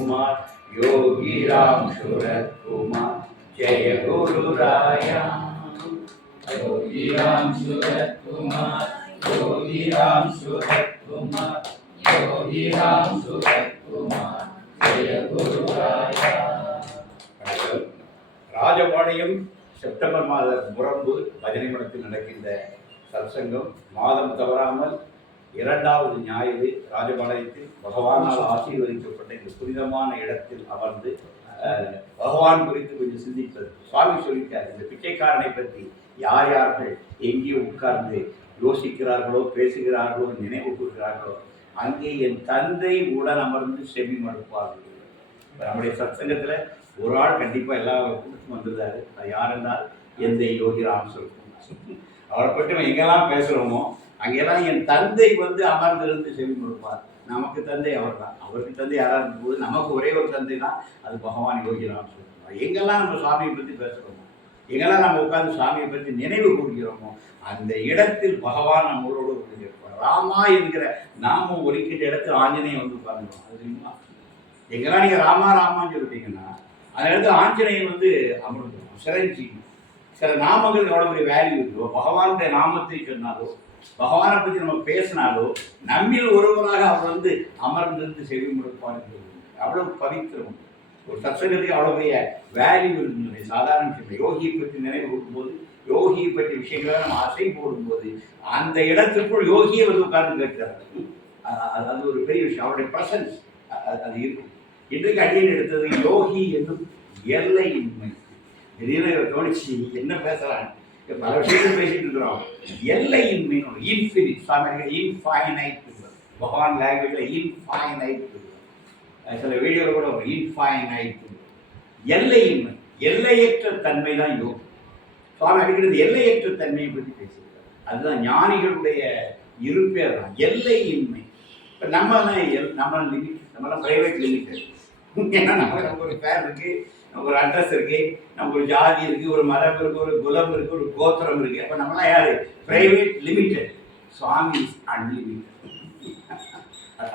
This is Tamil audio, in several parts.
कुमार योगी राम सूरत कुमार जय गुरु राया योगी राम सूरत कुमार योगी राम सूरत कुमार योगी राम सूरत कुमार जय गुरु राया ராஜபாளையம் செப்டம்பர் மாத முரம்பு பஜனை மடத்தில் நடக்கின்ற சத்சங்கம் மாதம் தவறாமல் இரண்டாவது ஞாயிறு ராஜபாளையத்தில் பகவானால் ஆசீர்வதிக்கப்பட்ட இந்த புனிதமான இடத்தில் அமர்ந்து பகவான் குறித்து கொஞ்சம் சிந்திப்பது. சுவாமி சொல்லிட்டார், இந்த பிச்சைக்காரனை பற்றி யார் யார்கள் எங்கே உட்கார்ந்து யோசிக்கிறார்களோ பேசுகிறார்களோ நினைவு கூறுகிறார்களோ அங்கே என் தந்தை உடன் அமர்ந்து செவி மடுப்பார்கள். நம்முடைய சத்சங்கத்தில் ஒரு ஆள் கண்டிப்பாக எல்லா கூட்டத்துக்கும் வந்துருந்தாரு. அது யார் என்றால் எந்த யோகி ராம் சொல்லுவோம். அவரை பற்றி நம்ம எங்கெல்லாம் பேசுகிறோமோ அங்கெல்லாம் என் தந்தை வந்து அமர்ந்திருந்து செவி கொடுப்பார். நமக்கு தந்தை அவர் தான், அவருக்கு தந்தை யாராக இருக்கும்போது நமக்கு ஒரே ஒரு தந்தை தான், அது பகவான் யோகி ராம் சொல்லுவார். எங்கெல்லாம் நம்ம சாமியை பற்றி பேசுகிறோமோ, எங்கெல்லாம் நம்ம உட்கார்ந்து சாமியை பற்றி நினைவு கூறுகிறோமோ அந்த இடத்தில் பகவான் நம்மளோடு இருப்பார். ராமா என்கிற நாமம் ஒலிக்கின்ற இடத்தில் ஆஞ்சநேயன் வந்து உட்கார்ந்துருவோம். அது தெரியுமா? எங்கெல்லாம் நீங்கள் ராமா ராமான்னு சொல்லிட்டீங்கன்னா அந்த இடத்துல ஆஞ்சநேயன் வந்து அமர்ந்துடும். சிரஞ்சி சில நாமங்களுக்கு எவ்வளோ பெரிய வேல்யூ இருக்கோ, பகவானுடைய நாமத்தை சொன்னாலோ பகவானை பற்றி நம்ம பேசினாலோ நம்மில் ஒருவராக அவர் வந்து அமர்ந்திருந்து செவி முடுப்பார். அவ்வளவு பவித்திரம். ஒரு சத்சங்கத்துக்கு அவ்வளோ பெரிய வேல்யூ இருந்தது. சாதாரண விஷயம். யோகியை பற்றி நினைவு கொடுக்கும்போது, யோகியை பற்றி விஷயங்களை நம்ம அசை போடும்போது அந்த இடத்துக்குள் யோகியை வந்து உட்கார்ந்து கேட்கிறார். அது ஒரு பெரிய விஷயம். அவருடைய ப்ரெசன்ஸ் அது இருக்கும். இன்றைக்கு அடியன் எடுத்தது யோகி என்னும் எல்லையின்மை. திடீர்னு தோணிச்சு என்ன பேசுறாங்க, பல விஷயங்கள் பேசிட்டு இருக்கிறோம். எல்லையின்மை, இன்ஃபினிட். இன்ஃபைனைட். பகவான் லாங்குவேஜ்ல இன்ஃபைனைட். சில வீடியோவில் கூட ஒரு இன்ஃபைனைட். எல்லையின்மை, எல்லையற்ற தன்மை தான் யோகம். சுவாமி அடிக்கிறது எல்லையற்ற தன்மையை பற்றி பேசுகிறார். அதுதான் ஞானிகளுடைய இருப்பே தான் எல்லையின்மை. இப்போ நம்ம லிமிட், நம்மளாம் பிரைவேட் லிமிட்டட். ஏன்னா நமக்கு ஒரு பேர் இருக்குது, நமக்கு ஒரு அட்ரஸ் இருக்குது, நமக்கு ஒரு ஜாதி இருக்குது, ஒரு மதம் இருக்குது, ஒரு குலம் இருக்குது, ஒரு கோத்திரம் இருக்குது. அப்போ நம்மளாம் யார்? Private limited. Swami is unlimited.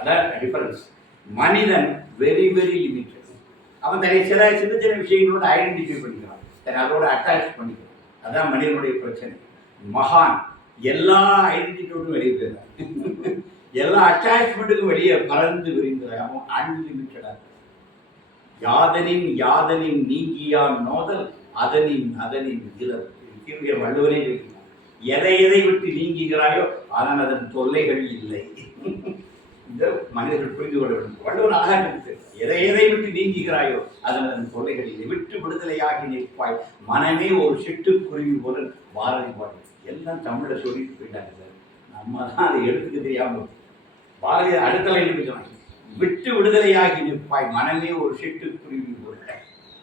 அதான் டிஃபரன்ஸ். மனிதன் வெரி வெரி லிமிட்டட். அவன் சில சின்ன சின்ன விஷயங்களோட ஐடென்டிஃபை பண்ணிக்கிறான், அதோட அட்டாச் பண்ணிக்கிறான். அதான் மனிதனுடைய பிரச்சனை. மகான் எல்லா ஐடென்டிட்டியோடும் வெளியே போயிடுறான், எல்லா அட்டாச்மெண்ட்டுக்கும் வெளியே பறந்து விரிந்தார். அவன் அன்லிமிட்டடாக. யாதனின் நீங்கியான் நோதல் அதனின் இளர். வள்ளுவரே இருக்கிறார். எதை விட்டு நீங்குகிறாயோ ஆனால் அதன் தொல்லைகள் இல்லை. இந்த மனிதர்கள் புரிந்து கொள்ள வேண்டும். வள்ளுவர் அழகாக இருக்கு. எதை விட்டு நீங்குகிறாயோ அதன் தொல்லைகள் இல்லை. விட்டு விடுதலையாகி நிற்பாய் மனமே ஒரு சிட்டுக்குருவி போல பாரதி பாடல். எல்லாம் தமிழை சொல்லிட்டு போயிட்டாங்க சார். நம்ம தான் அதை எடுத்துக்க தெரியாமல். பாரதி அடுத்த லைன் சொன்னாங்க, விட்டு விடுதலையாகி நிற்பாய் மனமே ஒரு சிட்டுக்குருவி போல.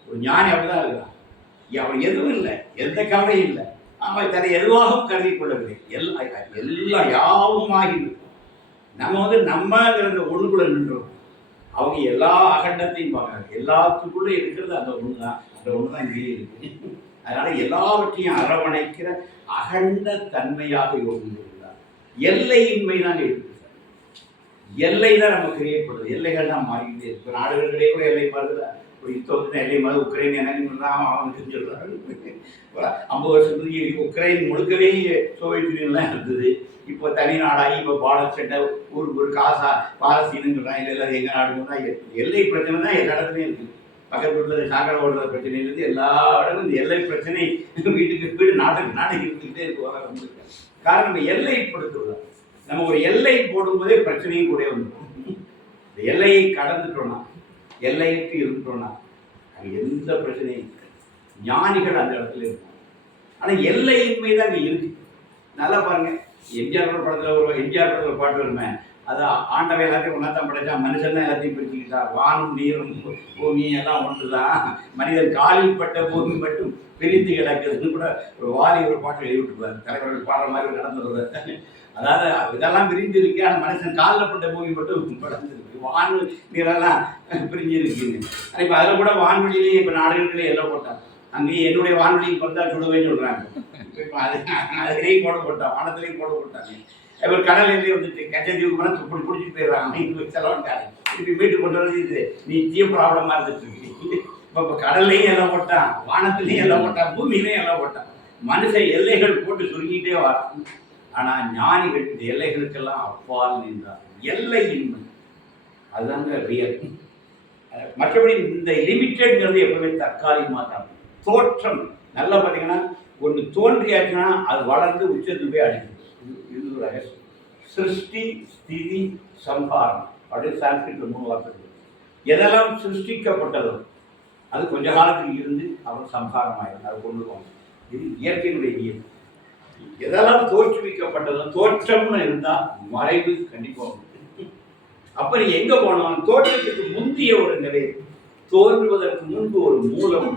ஒரு ஞானி அப்படிதான் இருக்கிறான். அவன் எதுவும் இல்லை, எந்த கவலையும் இல்லை. அவன் தன்னை எதுவாகவும் கருதி கொள்ளவில்லை. எல்லாம் யாவுமாகி நிற்கும். நம்ம வந்து நம்மங்கிற அந்த ஒண்ணுக்குள்ள நின்றோம். அவங்க எல்லா அகண்டத்தையும் பார்க்குறாங்க. எல்லாத்துக்குள்ள இருக்கிறது அந்த ஒன்று தான். அந்த ஒன்று தான் வெளியே இருக்கு. அதனால எல்லாவற்றையும் அரவணைக்கிற அகண்ட தன்மையாக யோகி இருந்தார். எல்லையின்மை தான் இருக்கு. எல்லை தான் நம்ம கிரியேட் பண்ணுறது. எல்லைகள் தான் மாறிக்கிட்டே இருக்கு. நாடுகளிடையே கூட எல்லை மாறுதா? ஒரு யுத்தத்துக்கு எல்லை மாறுது. உக்ரைன் எனக்கு சொல்கிறான், அவனுக்கு சொல்கிறாங்க. 50 வருஷத்துக்கு உக்ரைன் முழுக்கவே சோவியத் யூனியன்லாம் இருந்தது. இப்போ தனி நாடாகி இப்போ பாலர் சட்டை ஒரு காசா பாலஸ்தீனு சொல்கிறான். இல்லை எங்கள் நாடுன்னா எல்லை பிரச்சனை தான் எல்லா இடத்துலையும் இருக்குது. பக்கத்து வீட்டில் சாக்கடை ஓடுற பிரச்சனையிலேருந்து எல்லா இடமும் இந்த எல்லை பிரச்சனை வீட்டுக்கு வீடு நாட்டுக்கு நாடு இருந்துக்கிட்டே இருக்குவாங்க. காரணம் எல்லைப்படுத்துவது. நம்ம ஒரு எல்லை போடும்போதே பிரச்சனையும் கூட வந்துடும். இந்த எல்லையை கடந்துட்டோம்னா, எல்லையிட்டு இருந்துட்டோம்னா அங்கே எந்த பிரச்சனையும் இல்லை. ஞானிகள் அந்த இடத்துல இருக்கும். ஆனால் எல்லையின்மை தான் அங்கே இருக்கு. நல்லா பாருங்க, எம்ஜிஆர் படத்தில் பாட்டு வருமே, அது ஆண்டவை எல்லாத்தையும் ஒன்றாத்தான் படைச்சா, மனுஷன் தான் எல்லாத்தையும் பிரிச்சுக்கிட்டா. வானும் நீரும் பூமி எல்லாம் ஒன்று தான், மனிதன் காலில் பட்ட பூமி மட்டும் பிரிந்து கிடக்குதுன்னு கூட ஒரு வாலி ஒரு பாட்டு எழுதிவிட்டுருப்பார். தலைவர்கள் பாடுற மாதிரி நடந்து வருவார். அதாவது இதெல்லாம் பிரிஞ்சு இருக்கு, ஆனால் மனுஷன் காலில் பட்ட பூமி மட்டும் படந்துருக்கு. வான் நீரெல்லாம் பிரிஞ்சு இருக்குன்னு. இப்போ அதில் கூட வான்வெளியிலேயே இப்போ நாடுகளிலே எல்லாம் போட்டாங்க. அங்கேயே என்னுடைய வான்வெளியை பார்த்தா சுடுவேன்னு சொல்கிறாங்க. இப்போ அதுலேயும் போட போட்டான், வானத்துலேயும் போட போட்டாங்க. இவர் கடல் எல்லையே வந்துட்டு கச்சத்தீவுக்கு மேலே பிடிச்சிட்டு போயிடுறாங்க. செலவன்ட்டாங்க. இப்படி மீட்டு கொண்டு வந்து இது நித்தியம் ப்ராப்ளமாக இருந்துட்டு இருக்கு. இப்போ கடல்லையும் எல்லாம் போட்டான், வானத்துலையும் எல்லாம் போட்டான், பூமியிலையும் எல்லாம் போட்டான். மனுஷன் எல்லைகள் போட்டு சுருக்கிட்டே வரான். ஆனால் ஞானிகள் இந்த எல்லைகளுக்கெல்லாம் அப்பால் நின்றார். எல்லையின்மை அதுதாங்க ரியல். மற்றபடி இந்த லிமிட்டட்ங்கிறது எப்பவுமே தற்காலிகமாக தான். தோற்றம் நல்லா பார்த்தீங்கன்னா ஒன்று தோன்றியாச்சுன்னா அது வளர்ந்து உச்சத்துக்கு போய் அடிக்கும். இது ஒரு ரகசியம். சிருஷ்டி, ஸ்திதி, சம்ஹாரம் அப்படின்னு சான்ஸ்கிரிட்ல 3 வார்த்தை. எதெல்லாம் சிருஷ்டிக்கப்பட்டதோ அது கொஞ்ச காலத்துக்கு இருந்து அப்புறம் சம்ஹாரம் ஆயிடும், அது கொண்டு போகும். இது இயற்கையினுடைய இயற்கை. எதெல்லாம் தோற்றுவிக்கப்பட்டதோ தோற்றம்னு இருந்தால் மறைவு கண்டிப்பாக. அப்ப நீ எங்க போனோம்? தோற்றத்துக்கு முந்திய ஒரு நிலை, தோன்றுவதற்கு முன்பு ஒரு மூலம்.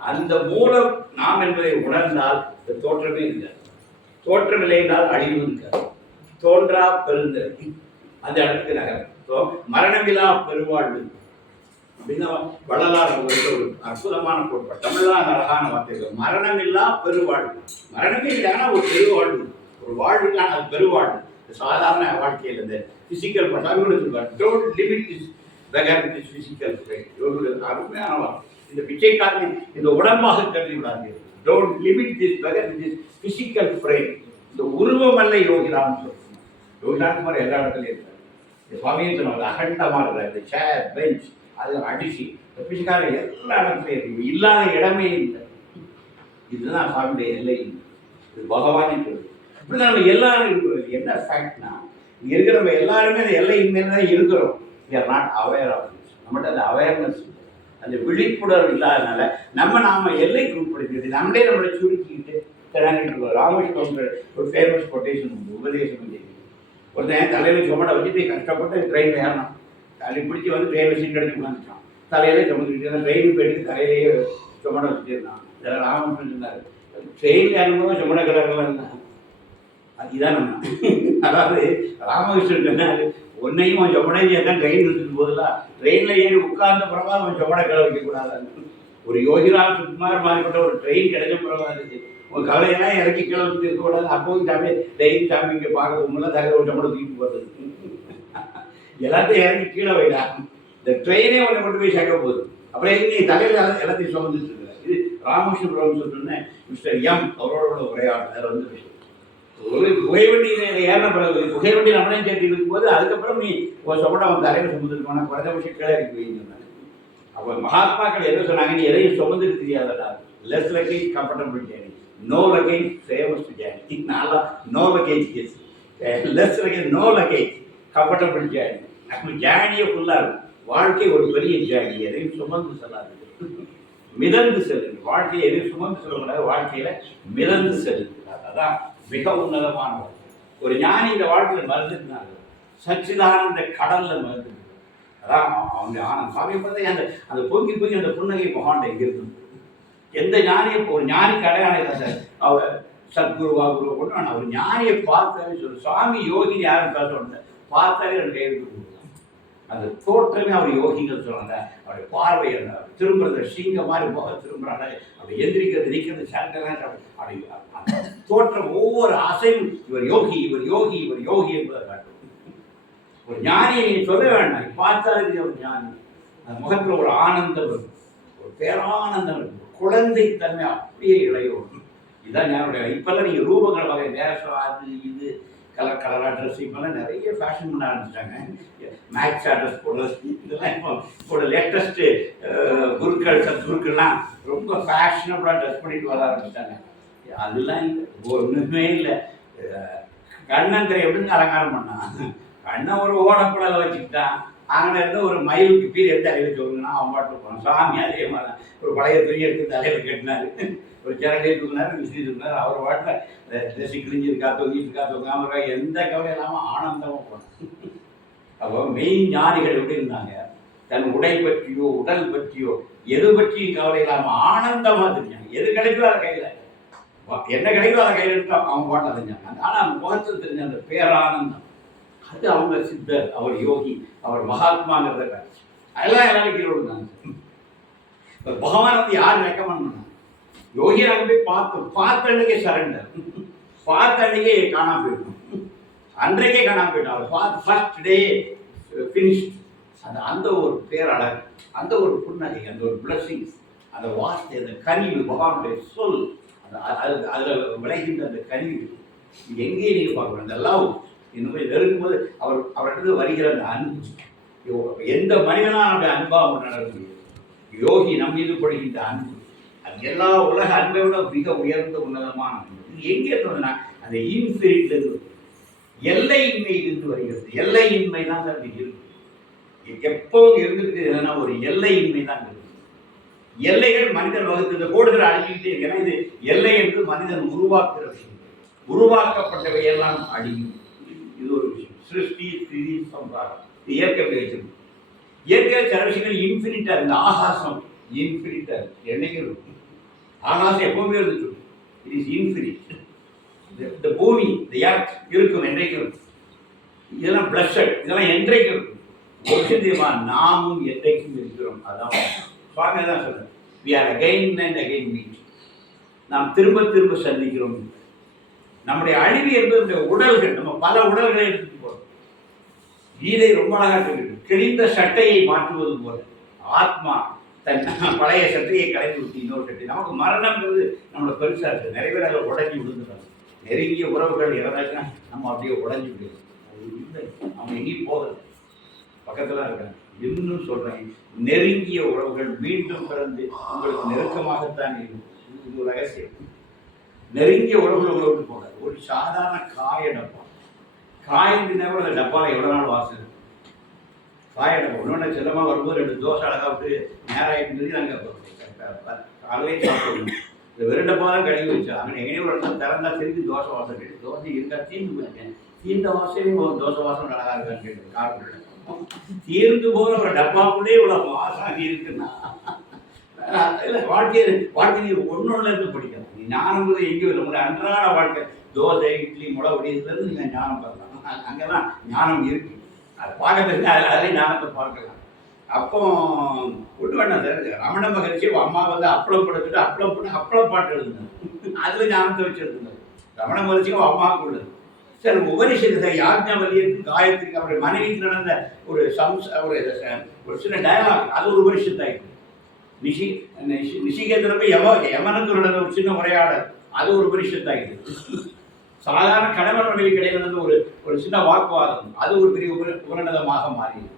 அந்த மூலம் நாம் என்பதை உணர்ந்தால் இந்த தோற்றமே இருக்காது. தோற்றம் இல்லை என்றால் அழிவு இருக்காது. தோன்றா பெருந்தல் அந்த இடத்துக்கு நகரம். மரணமில்லா பெருவாழ்வு அப்படின்னா வள்ளலார் ஒரு அற்புதமான கோட்பாடு. தமிழ்தான் அழகான வார்த்தைகள். மரணமில்லா பெருவாழ்வு. மரணமே இல்லைன்னா ஒரு பெருவாழ்வு, ஒரு வாழ்வுக்கான அது பெருவாழ்வு. சாதாரண வாழ்க்கையில் இந்த physical don't limit this beggar with this physical frame. அருமையான வார்த்தை. இந்த பிச்சைக்காரனை இந்த உடம்பாக கருதி விடாதீர்கள். Don't limit this beggar with this physical frame. இந்த உருவம் அல்ல யோகிராம் சொல்லுங்க. யோகிராம் மாதிரி எல்லா இடத்துலையும் இருக்காரு. இந்த சுவாமியை சொன்னாங்க அகண்டமாக இருக்கிற இந்த சேர் பெஞ்ச் அது அடிச்சு இந்த பிச்சைக்காரன் எல்லா இடத்துலையும் இருக்கு. இல்லாத இடமே இல்லை. இதுதான் சுவாமியுடைய எல்லை. இது பகவானே சொல்லுது. இப்படி நம்ம எல்லாரும் இருக்கிறது என்ன ஃபேக்ட்னா, இங்கே இருக்கிற நம்ம எல்லாருமே அந்த எல்லையின் மேலே தான் இருக்கிறோம். We are not aware of this. நம்மகிட்ட அந்த அவேர்னஸ், அந்த விழிப்புணர்வு இல்லாதனால நாம எல்லைக்கு உட்படுத்திட்டு நம்மளே நம்மளை சுருக்கிக்கிட்டு திறந்துட்டு இருக்கோம். ராமகிருஷ்ணன் ஒரு ஃபேமஸ் கொட்டேஷன் உண்டு, உபதேசம் செய்யுது. ஒருத்தன் தலையில் சுமடை வச்சுட்டு கஷ்டப்பட்டு ட்ரெயினில் ஏறணும். தலை பிடிச்சி வந்து ட்ரெயினில் சீட் அடிச்சு உட்காந்துட்டான். தலையிலே சுமந்துக்கிட்டு ட்ரெயின் போயிட்டு தலையிலேயே சுமடை வச்சுட்டு இருந்தான். இதெல்லாம் ராமகிருஷ்ணன் சொன்னார். ட்ரெயின் ஏறும்போது சுமடை கலர்லாம் இருந்தான். அதுதான் நம்ம. அதாவது ராமகிருஷ்ணன் சொன்னார், ஒன்னையும் ஜொமடையும் சேர்த்தான் ட்ரெயின் எடுத்துட்டு போதெல்லாம் ட்ரெயினில் ஏறி உட்கார்ந்த பிறகு அவன் ஜொமடை கலை வைக்கக்கூடாது. ஒரு யோகிராம் சுகுமார் மாதிரிப்பட்ட ஒரு ட்ரெயின் கிடைச்ச பிறகு உங்கள் கலையெல்லாம் இறக்கி கீழே வச்சுட்டு இருக்கக்கூடாது. அப்போவும் சாமி ட்ரெயின் சாமி இங்கே பார்க்க முன்னே தலையில் ஒரு ஜொமடை தூக்கிட்டு போகிறது. எல்லாத்தையும் இறக்கி கீழே வைடா, இந்த ட்ரெயினே ஒன்று கொண்டு போய் சேர்க்க போகுது. அப்புறம் நீ தலையில் எல்லாத்தையும் சுமந்துட்டு இருக்கிற. இது ராமகிருஷ்ண பிரபு சொன்னேன். மிஸ்டர் எம் அவரோட உரையாடல் வேறு வந்து விஷயம். ஒரு புகைவண்டியில் ஏறின பிறகு புகைவண்டி நம்மளையும் சேர்த்து இருக்கும்போது அதுக்கப்புறம் நீ ஒரு சொமட்டை அவன் தலையில் சுமந்துருக்கோன்னா குறைஞ்ச விஷயம் கீழே இறக்கி வைங்க. அப்போ மகாத்மாக்கள் என்ன சொன்னாங்க, நீ எதையும் சுமந்துட்டு தெரியாதடா. Less luggage comfortable journey, no luggage famous journey. நாளா no luggage case, less luggage no luggage comfortable journey. நம்ம ஜேர்னியை ஃபுல்லாக இருக்கும். வாழ்க்கை ஒரு பெரிய ஜேர்னி. எதையும் சுமந்து செல்லாது, மிதந்து செல்லுங்க. வாழ்க்கையை எதையும் சுமந்து சொல்லக்கூடாது, வாழ்க்கையில் மிதந்து செல்லுங்க. அதான் மிக உன்னதமான ஒரு ஞானி இந்த வாழ்க்கையில் மறந்துட்டாங்க. சச்சிதானந்த கடல்ல மறந்து. அதான் அவங்க ஆனந்த் சாமியை பார்த்தா அந்த அந்த பொங்கி பொங்கி அந்த புன்னகை மகாண்ட எங்க இருக்கு. எந்த ஞானியை ஒரு ஞானிக்கு அடையாளம் அவர் சத்குருவா குருவா கொண்டு நான் ஒரு ஞானியை பார்த்தாலே சொல்லு. சுவாமி யோகின்னு யாரும் பேச பார்த்தாலே ரெண்டு கை எடுத்து கொடுக்கலாம். அந்த தோற்றமே அவர் யோகிகள் சொல்றாங்க. அவருடைய பார்வை திரும்புறது சிங்க மாதிரி போக திரும்புறாங்க. அப்படி எந்திரிக்கிறது நிற்கிறது சாண்டெல்லாம் அப்படி தோற்றம் ஒவ்வொரு அசையும் இவர் யோகி இவர் யோகி இவர் யோகி என்பதை காட்டும். ஒரு ஞானியை நீங்க சொல்ல வேண்டாம், பார்த்தாலே ஒரு ஞானி. அந்த முகத்தில் ஒரு ஆனந்தம் இருக்கும், ஒரு பேரானந்தம் இருக்கும், குழந்தைத்தன்மை அப்படியே இளையோடும். இதுதான் ஞானுடைய. இப்பெல்லாம் நீங்க ரூபங்கள் வகை வேஷம் அது இது கலர் கலராக ட்ரெஸ் இப்போல்லாம் நிறைய ஃபேஷன் பண்ண ஆரம்பிச்சிட்டாங்க. மேக்ஸாக ட்ரெஸ் போடுறது இதெல்லாம் இப்போ லேட்டஸ்ட்டு குருக்கள் சத்குருக்கள்லாம் ரொம்ப ஃபேஷனபுளாக ட்ரெஸ் பண்ணிட்டு வர ஆரம்பிச்சிட்டாங்க. அதெல்லாம் ஒன்றுமே இல்லை. கண்ணங்கரை எப்படின்னு அலங்காரம் பண்ணான். கண்ணை ஒரு ஓடக்குழலை வச்சுக்கிட்டான். அங்கே இருந்து ஒரு மயிலுக்கு பீர் எடுத்து தலையில் சொல்லுங்கன்னா அவன் பாட்டு போனான். சாமி அதே மாதிரி தான் ஒரு பழைய துணி எடுத்து தலையில் கட்டினார், ஒரு ஜனகையை தூக்கினார், விசிறி தூக்கினார். அவர் பாட்டில் ட்ரெஸ்ஸு கிழிஞ்சிருக்கா தொங்கிட்டு இருக்கா தொங்காமல் இருக்கா எந்த கவலையும் இல்லாமல் ஆனந்தமாக போனான். அப்போ மெயின் ஞானிகள் எப்படி இருந்தாங்க, தன் உடை பற்றியோ உடல் பற்றியோ எது பற்றியும் கவலை இல்லாமல் ஆனந்தமாக தெரிஞ்சாங்க. எது கிடைக்கோ அதை கையில், என்ன கிடைக்கோ அதை கையில் எடுத்தோம் அவங்க பாட்டில் தெரிஞ்சாங்க. ஆனால் அந்த முகத்தில் தெரிஞ்ச அந்த பேரானந்தம், அது அவங்க சித்தர், அவர் யோகி, அவர் மகாத்மாங்கிறத காட்சி. அதெல்லாம் எல்லாரும் கீழே விடுந்தாங்க. இப்போ பகவான் வந்து யார் ரெக்கமெண்ட் பண்ணாங்க? யோகி நாங்கள் போய் பார்த்த அன்றைக்கே சரண்டர், பார்த்த அன்றைக்கே காணாமல் போயிடணும். அன்றைக்கே காணாமல் போயிட்டோம். அவர் பார்த்து ஃபர்ஸ்ட் டே ஃபினிஷ்ட். அந்த அந்த ஒரு பேரழகு, அந்த ஒரு புன்னகை, அந்த ஒரு பிளஸ்ஸிங்ஸ், அந்த வார்த்தை, அந்த கனிவு, பகவானுடைய சொல், அந்த அதில் விளைகின்ற அந்த கனிவு எங்கேயும் நீங்கள் பார்க்கணும். அந்த லவ் இன்னும் நெருங்கும்போது அவர்கிட்ட வருகிற அந்த அன்பு, எந்த மனிதனா நம்முடைய அன்பாக நடக்க முடியும். யோகி நம் மீது படுகின்ற அன்பு, அது எல்லா உலக அன்பை விட மிக உயர்ந்த உன்னதமான அன்பு. இது எங்கே இருந்ததுன்னா அந்த இன்ஃபினிட்லேருந்து, எல்லையின்மையிலிருந்து வருகிறது. எல்லையின்மை தான் அது இருக்கு. எப்போது இருந்துட்டு என்னன்னா ஒரு எல்லையின்மை தான் இருக்கு. எல்லைகள் மனிதன் வகுத்து இந்த கோடுகள் அழிஞ்சிக்கிட்டே இருக்கு. ஏன்னா இது எல்லை என்று மனிதன் உருவாக்குற விஷயம். உருவாக்கப்பட்டவை எல்லாம் அழியும். இது ஒரு விஷயம். சிருஷ்டி ஸ்திதி சம்ஹாரம் இயற்கை வச்சிருக்கு. இயற்கையில் சில விஷயங்கள் இன்ஃபினிட்டா இருக்கு. ஆகாசம் இன்ஃபினிட்டா இருக்கு. என்னைக்கும் இருக்கும். ஆகாசம் எப்பவுமே இருந்துட்டு இருக்கும். It is infinite. இந்த பூமி, இந்த எர்த் இருக்கும், என்றைக்கும் இருக்கும். இதெல்லாம் பிளஸட், இதெல்லாம் என்றைக்கும் இருக்கும். ஒரு விஷயம் தெரியுமா, நாமும் என்றைக்கும் இருக்கிறோம். அதான் சுவாமி தான் சொல்றேன். we are again and again meet. நாம் திரும்ப திரும்ப சந்திக்கிறோம். நம்முடைய அழிவு என்பது உடல்கள், நம்ம பல உடல்களை எடுத்துட்டு போறோம். கீதை ரொம்ப அழகா சொல்லிட்டு, கிழிந்த சட்டையை மாற்றுவது போல ஆத்மா தன் பழைய சட்டையை கலைந்து விட்டு இன்னொரு சட்டை. நமக்கு மரணம்ங்கிறது நம்மளை பெருசா இருக்கு. நிறைய பேர் அதில் உடஞ்சி விழுந்துட்டாங்க. நெருங்கிய உறவுகள் இறந்தாச்சுன்னா நம்ம அப்படியே உடஞ்சி விடுது. அது இல்லை, அவங்க எங்கேயும் போகல, பக்கத்துல இருக்காங்க. இன்னும் சொல்றேன், நெருங்கிய உறவுகள் மீண்டும் பிறந்து உங்களுக்கு நெருக்கமாகத்தான் இருக்கும். இது ஒரு ரகசியம். நெருங்கிய உறவுகள் உங்களை விட்டு போகாது. ஒரு சாதாரண காய டப்பா, காயினா கூட அந்த டப்பாவில் எவ்வளோ நாள் வாசல் காய டப்பா. ஒன்று செல்லமாக வரும்போது 2 தோசை அழகா விட்டு நேராக நாங்கள் காலையிலே சாப்பிடணும். இந்த வெறும் டப்பா தான் கழுவி வச்சோம். அங்கே எங்கேயும் ஒரு இடத்துல திறந்தா திருப்பி தோசை வாசல் கேட்டு, தோசை இருக்கா தீர்ந்து போயிருக்கேன், தீர்ந்த வாசலையும் தோசை வாசம் அழகா இருக்கான்னு கேட்டு காப்பிட்டு தீர்ந்து போகிற ஒரு டப்பாக்குள்ளே இவ்வளோ வாசம் இருக்குன்னா வாழ்க்கை ஒன்னொன்னுல இருந்து படிக்கலாம். நீ ஞானம் கூட எங்கேயும் இல்லை. உங்களுடைய அன்றாட வாழ்க்கை தோசை இட்லி முளை இருந்து நீங்கள் ஞானம் பார்க்கலாம். அங்கெல்லாம் ஞானம் இருக்கு. அது பார்க்க தெரிஞ்சு அதில் ஞானத்தை பார்க்கலாம். அப்போ ஒன்று வேண்டாம் சார், ரமண மகர்ஷி அம்மா வந்து அப்பளம் படுத்துட்டு அப்பளம் போட்டு அப்பளம் பாட்டு எழுதுனார். அதில் ஞானத்தை வச்சு எழுதுனார். ரமண மகர்ஷியும் அம்மாவுக்கு உள்ளது. சார் உபனிஷத்து யாஜ்ஞவல்யருக்கு காயத்ரிக்கு அவருடைய மனைவிக்கு நடந்த ஒரு சின்ன டயலாக், அது ஒரு உபனிஷத்து ஆயிடுச்சு. நிஷிகேதனுக்கு யமனுக்கு நடந்த ஒரு சின்ன உரையாடல், அது ஒரு உபனிஷத்து ஆயிடுச்சு. சாதாரண கணவன் மனைவிக்கு இடையில நடந்த ஒரு சின்ன வாக்குவாதம், அது ஒரு பெரிய உபநிடதமாக மாறியது.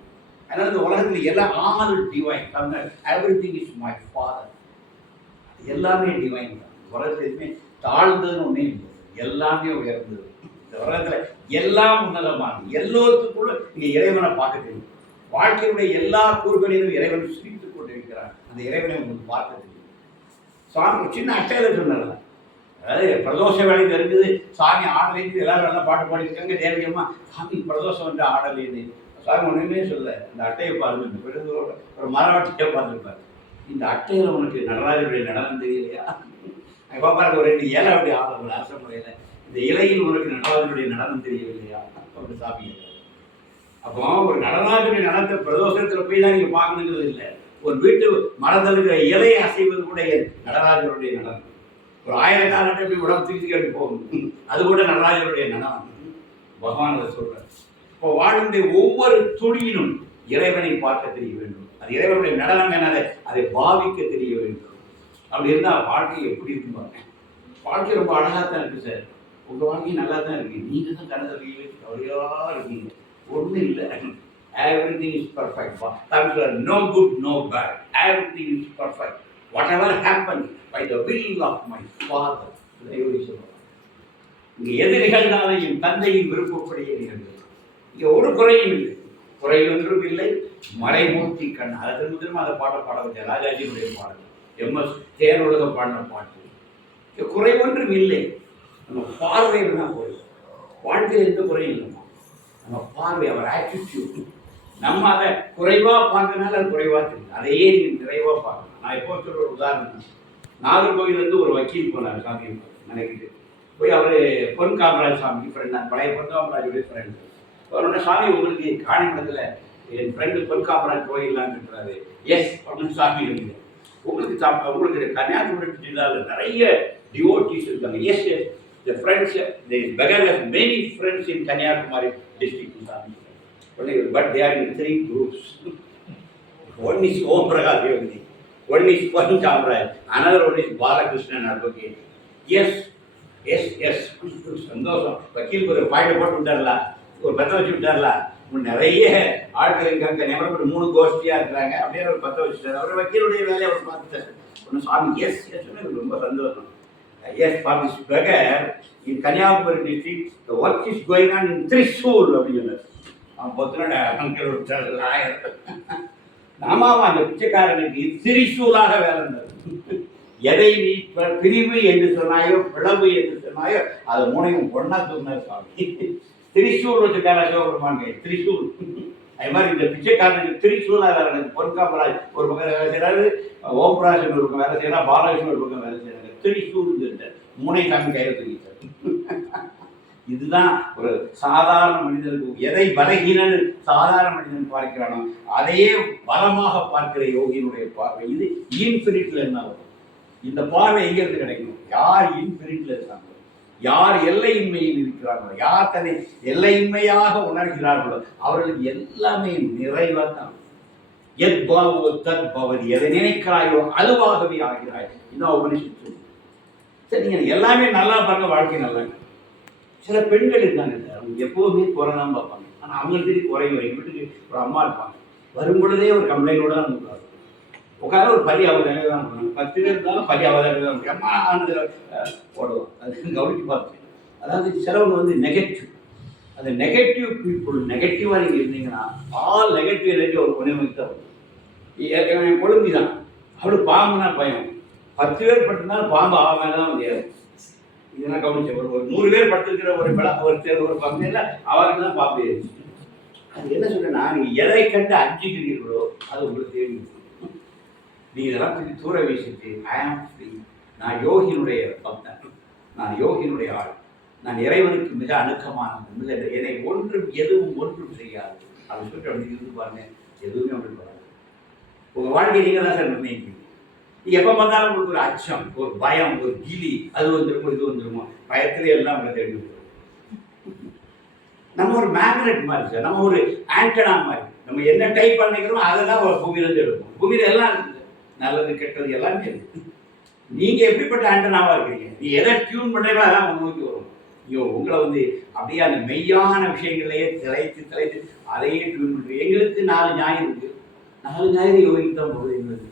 அதனால இந்த உலகத்தில் எல்லாம் all divine, everything is my father, எல்லாமே டிவைன் தான். உலகத்தில் எதுவுமே தாழ்ந்ததுன்னு ஒன்றே இல்லை, எல்லாமே உயர்ந்தது. இந்த உலகத்தில் எல்லாம் உன்னதமானது. எல்லோருக்குள்ள நீங்க இறைவனை பார்க்க தெரியும். வாழ்க்கையுடைய எல்லா கூறுகளிலும் இறைவன் சிரித்துக் கொண்டிருக்கிறார். அந்த இறைவனை உங்களுக்கு பார்க்க தெரியும். சாமி சின்ன அட்டையில சொன்னார், அதாவது பிரதோஷ வேலை இருக்குது, சாமி ஆடலைன்னு எல்லாரும் நல்லா பாட்டு பாடியிருக்காங்க. தேவியம்மா சாமி பிரதோஷம் வந்து ஆடலைன்னு சாமி ஒன்றுமே சொல்ல. இந்த அட்டையை பாருங்க, பிறகு ஒரு மரவட்டையை பார்த்துருப்பாரு. இந்த அட்டையில் உனக்கு நடராஜருடைய நடனம் தெரியலையா? பாப்பாருக்கு ஒரு 2 ஏழை அப்படி ஆடல அரசமுறையில், இந்த இலையில் உனக்கு நடராஜருடைய நடனம் தெரியவில்லையா அப்படி சாமி. அப்போ ஒரு நடராஜருடைய நடனத்தை பிரதோஷத்தில் போய் தான் நீங்கள் பார்க்கணுங்கிறது இல்லை. ஒரு வீட்டு மரத்தில் இருக்கிற இலையை அசைவது கூட நடராஜருடைய நடனம். ஒரு 1000 காலம் எப்படி உடம்பு தூக்கி போகும், அது கூட நடராஜருடைய நடனம். பகவான் அதை சொல்றார். இப்போ வாழ்ந்த ஒவ்வொரு துளியிலும் இறைவனை பார்க்க தெரிய வேண்டும். அது இறைவனுடைய நடனம் என்ன, அதை பாவிக்க தெரிய வேண்டும். அப்படி இருந்தால் வாழ்க்கை எப்படி இருக்கும் பாருங்க. வாழ்க்கை ரொம்ப அழகாக தான் இருக்கு சார். உங்கள் வாழ்க்கையும் நல்லா தான் இருக்கு. நீங்கள் தான் கணக்கு கவலையா இருக்கீங்க. ஒன்றும் இல்லை. Everything is perfect. Times are no good, no bad. Everything is perfect. Whatever happens by the will of my Father. இங்கே எது நிகழ்ந்தாலும் என் தந்தையின் விருப்பப்படியே நிகழ்ந்தது. இங்கே ஒரு குறையும் இல்லை. குறை ஒன்றும் இல்லை. மறைமூர்த்தி கண், அதை திரும்ப அதை பாட வச்ச ராஜாஜியுடைய பாடல், எம்எஸ் தேனுலக பாடின பாட்டு. இங்கே குறை ஒன்றும் இல்லை. நம்ம பார்வையில் தான் போய் வாழ்க்கையில் எந்த குறையும் இல்லைம்மா. நம்ம பார்வை, அவர் ஆட்டிடியூட், நம்ம அதை குறைவாக பார்க்கறதுனால அது குறைவாக தெரியும். அதையே நீங்கள் நிறைவாக பார்க்கணும். நான் எப்போ சொல்கிற ஒரு உதாரணம், நாகர்கோவிலேருந்து ஒரு வக்கீல் போனார் சாமி நினைக்கிட்டு போய். அவர் பொன் காமராஜ் சாமி ஃப்ரெண்ட், நான் பழைய பொன் காமராஜுடைய ஃப்ரெண்டு. அவரோட சாமி உங்களுக்கு காணிமடத்தில் என் ஃப்ரெண்டு பொன் காமராஜ் கோயிலான்னு இருக்கிறாரு. எஸ் அப்படின்னு சாமி இருக்குது. உங்களுக்கு கன்னியாகுமரி ஜில்லாவில் நிறைய டிவோட்டீஸ் இருக்காங்க. Yes yes the friends, there is beggar has many friends in Kanyakumari district. But they are in 3 groups. One is Om Prakash Yogi, one is Pan Chamraj, another one is Balakrishnan Advocate. Yes, yes. சந்தோஷம். வக்கீலுக்கு ஒரு பாயிண்ட் போட்டு விட்டார்ல, ஒரு பற்ற வச்சு விட்டார்ல. நிறைய ஆட்கள் இருக்காங்க, நம்பர் 3 கோஷ்டியா இருக்கிறாங்க. அப்படியே ஒரு பற்ற வச்சுட்டார். அவர் வக்கீலுடைய வேலையை அவர் பார்த்துட்டார். ஒன்று சாமி எஸ் ரொம்ப சந்தோஷம். Yes, for this beggar in Kanyakumari district, the work is going on in Thrissur. அவன் பொத்துனடா அங்கே ஒரு லாயர். நாமாவா அந்த பிச்சைக்காரனுக்கு திரிசூலாக வேலை இருந்தது. எதை நீ பிரிவு என்று சொன்னாயோ, பிளவு என்று சொன்னாயோ, அதை மூணையும் பொண்ணா சொன்னார் சாமி. திரிசூல் வச்சுக்கார சிவபெருமான் கை திரிசூல். அது மாதிரி இந்த பிச்சைக்காரனுக்கு திரிசூலா வேலை இருந்தது. பொன்காமராஜ் ஒரு பக்கம் வேலை செய்யறாரு, ஓம்ராஜன் ஒரு பக்கம் வேலை செய்யறாரு, பாலகிருஷ்ணன் ஒரு பக்கம் வேலை செய்யறாரு. திரிசூல் மூனை சாமி கையில தூக்கிட்டார். இதுதான் ஒரு சாதாரண மனிதனுக்கு எதை பலகீனன்னு சாதாரண மனிதன் பார்க்கிறானோ அதையே பலமாக பார்க்கிற யோகியினுடைய பார்வை. இது இன்ஃபினிட்ல இருந்தாலும் இந்த பார்வை எங்கிருந்து கிடைக்கும்? யார் இன்ஃபினிட்ல இருக்காங்களோ, யார் எல்லையின்மையில் இருக்கிறார்களோ, யார் தன்னை எல்லையின்மையாக உணர்கிறார்களோ அவர்களுக்கு எல்லாமே நிறைவாக தான். எத் பாவோ தத் பவதி, எதை நினைக்கிறாயோ அதுவாகவே ஆகிறாய். இதான் உபனிஷத்து சொல்லு. சரி, நீங்க எல்லாமே நல்லா பாருங்க, வாழ்க்கை நல்லா. சில பெண்கள் இருக்காங்க, அவங்க எப்போவுமே குறைதான் பார்ப்பாங்க. ஆனால் அவங்களுக்கு தெரியும் குறையும். எங்கள் வீட்டுக்கு ஒரு அம்மா இருப்பாங்க, வரும் பொழுதே ஒரு கம்ப்ளைண்டோட தான் உட்காரு. உட்கார ஒரு பலி அவதாரம் தான் பண்ணுவாங்க. 10 பேர் இருந்தாலும் பலி அவதாரம் தான் அம்மா ஆனது போடுவோம். அது கவனித்து பார்த்தேன். அதாவது சிலவங்க வந்து நெகட்டிவ், அந்த நெகட்டிவ் பீப்புள் நெகட்டிவாக நீங்கள் இருந்தீங்கன்னா ஆல் நெகட்டிவ் எனர்ஜி ஒரு உணவுக்கு தான். என் குழந்தை தான், அவளுக்கு பாம்புனா பயம். 10 பேர் பட்டிருந்தாலும் பாம்பு ஆகாம தான் வந்து ஏறும். இதெல்லாம் கவனிச்ச ஒரு 100 பேர் படுத்திருக்கிற ஒரு பகுதியில் அவருக்கு தான் பாம்பு ஏறிச்சு. அது என்ன சொல்றேன்னா, நீங்கள் எதை கண்டு அஞ்சுகிறீர்களோ அது உங்களுக்கு தெரியும். நீ இதெல்லாம் தூர வீசிட்டு ஐ ஆம் ஃப்ரீ, நான் யோகியினுடைய பக்தன், நான் யோகியினுடைய ஆள், நான் இறைவனுக்கு மிக அணுக்கமானது, மிக என்னை ஒன்றும் செய்யாது அப்படின்னு சொல்லிட்டு அப்படி இருந்து பாருங்க. எதுவுமே அப்படி வராது. உங்கள் வாழ்க்கை நீங்கள் தான் சார் நிர்ணயிக்கிறீங்க. எப்போ பார்த்தாலும் உங்களுக்கு ஒரு அச்சம், ஒரு பயம், ஒரு கிளி, அது வந்துருமோ இது வந்துருமோ, பயத்திலே எல்லாம் உங்களை தேடி விட்டுரும். நம்ம ஒரு மேக்னெட் மாதிரி சார், நம்ம ஒரு ஆண்டனா மாதிரி. நம்ம என்ன டைப் பண்ணிக்கிறோமோ அதெல்லாம் ஒரு பூமியிலேருந்து எடுப்போம். பூமியில் எல்லாம் இருக்குது, நல்லது கெட்டது எல்லாமே இருக்குது. நீங்கள் எப்படிப்பட்ட ஆண்டனாவாக இருக்கிறீங்க, நீ எதை டியூன் பண்ணுறீங்களோ அதான் உங்களுக்கு வரும். ஐயோ, உங்களை வந்து அப்படியே அந்த மெய்யான விஷயங்களையே திளைத்து அதையே டியூன் பண்ணுறீங்க. எங்களுக்கு 4 ஞாயிறு இருக்குது, 4 ஞாயிறு யோகிக்கு தான் போகுது. எங்களுக்கு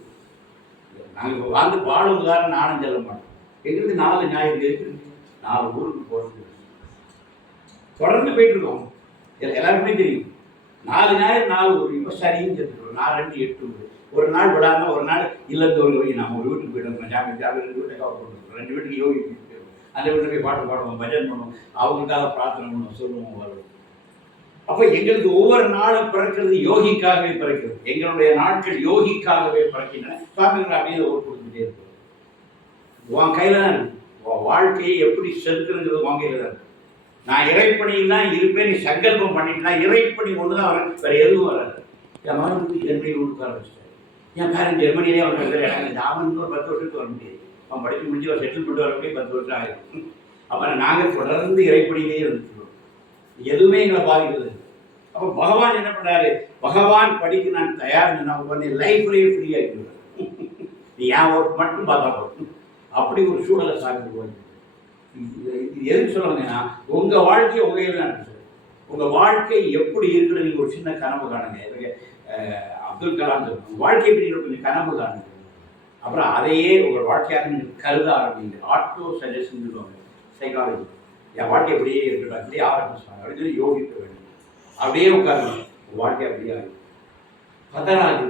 நாங்கள் வாழ்ந்து பாடும் உதாரணம் நானும் செல்ல மாட்டோம். எங்களுக்கு 4 ஞாயிறு இருக்குது, 4 ஊருக்கு போகிறது தொடர்ந்து போயிட்டு இருக்கோம். எல்லாருக்குமே தெரியும். 4 ஞாயிறு 4 ஊர். இப்போ சரின்னு சொல்லிட்டுருக்கோம். 4 2 8 ஒரு நாள் விடாமல் ஒரு நாள் இல்லத்தோடு போய் நம்ம ஒரு வீட்டுக்கு போயிடுவோம். ஜாமி 2 வீட்டை கவர் பண்ணுவோம், 2 வீட்டுக்கு யோகி போயிடுவோம். அந்த வீட்டில் போய் பாட்டு பாடுவோம், பஜன் பண்ணுவோம், அவங்களுக்காக பிரார்த்தனை பண்ணுவோம், சொல்லுவோம், வருவோம். அப்போ எங்களுக்கு ஒவ்வொரு நாளும் பிறக்கிறது யோகிக்காகவே பிறக்கிறது. எங்களுடைய நாட்கள் யோகிக்காகவே பிறக்கின்றன. சுவாமிகள் அப்படியே ஓட்டு கொடுத்துட்டே இருக்கும். உன் கையில் தான் இருக்கு. உன் வாழ்க்கையை எப்படி செலுத்துங்கிறது உன் கையில் தான் இருக்கு. நான் இறைப்பணியில் தான் இருப்பேன், நீ சங்கல்பம் பண்ணிட்டுனா இறைப்பணி ஒன்று தான் வரும், வேறு எதுவும் வராது. என் மகனுக்கு ஜெர்மனி உட்கார வச்சுட்டேன். என் பேரன் ஜெர்மனியிலே அவன் எனக்கு ஜாமன் ஒரு 10 வருஷத்துக்கு வர முடியாது. அவன் படித்து முடிஞ்சு அவர் செட்டில்மெண்ட் வரக்கூடிய 10 வருஷம் ஆகிடும். அப்புறம் நாங்கள் தொடர்ந்து இறைப்பணியிலேயே இருந்துக்கிறோம். எதுவுமே எங்களை பாதிக்கிறது. அப்போ பகவான் என்ன பண்ணாரு, பகவான் படிக்க நான் தயார், நான் பண்ணி லைஃப்லேயே ஃப்ரீ ஆகிடுவேன். நீ என் ஒர்க் மட்டும் பார்த்தா போதும். அப்படி ஒரு சூழலை சாப்பிடுவாங்க. இது எதுக்கு சொல்லுவாங்கன்னா, உங்கள் வாழ்க்கையை உங்கள் கையில் தான் இருக்குது. உங்கள் வாழ்க்கை எப்படி இருக்குன்னு நீங்கள் ஒரு சின்ன கனவு காணுங்க. அப்துல் கலாம் சொல்லுவாங்க, வாழ்க்கை எப்படி கொஞ்சம் கனவு காணுங்க. அப்புறம் அதையே உங்கள் வாழ்க்கையாக நீங்கள் கருத ஆரம்பிங்க. ஆட்டோ சஜஷன் சொல்லுவாங்க சைக்காலஜி. என் வாழ்க்கை அப்படியே இருக்கட்டும், அப்படியே ஆரம்பிச்சாங்க அப்படின்னு சொல்லி யோகிக்க வேண்டும். அப்படியே உட்காரணும், வாழ்க்கை அப்படியே ஆகும். பதறாது,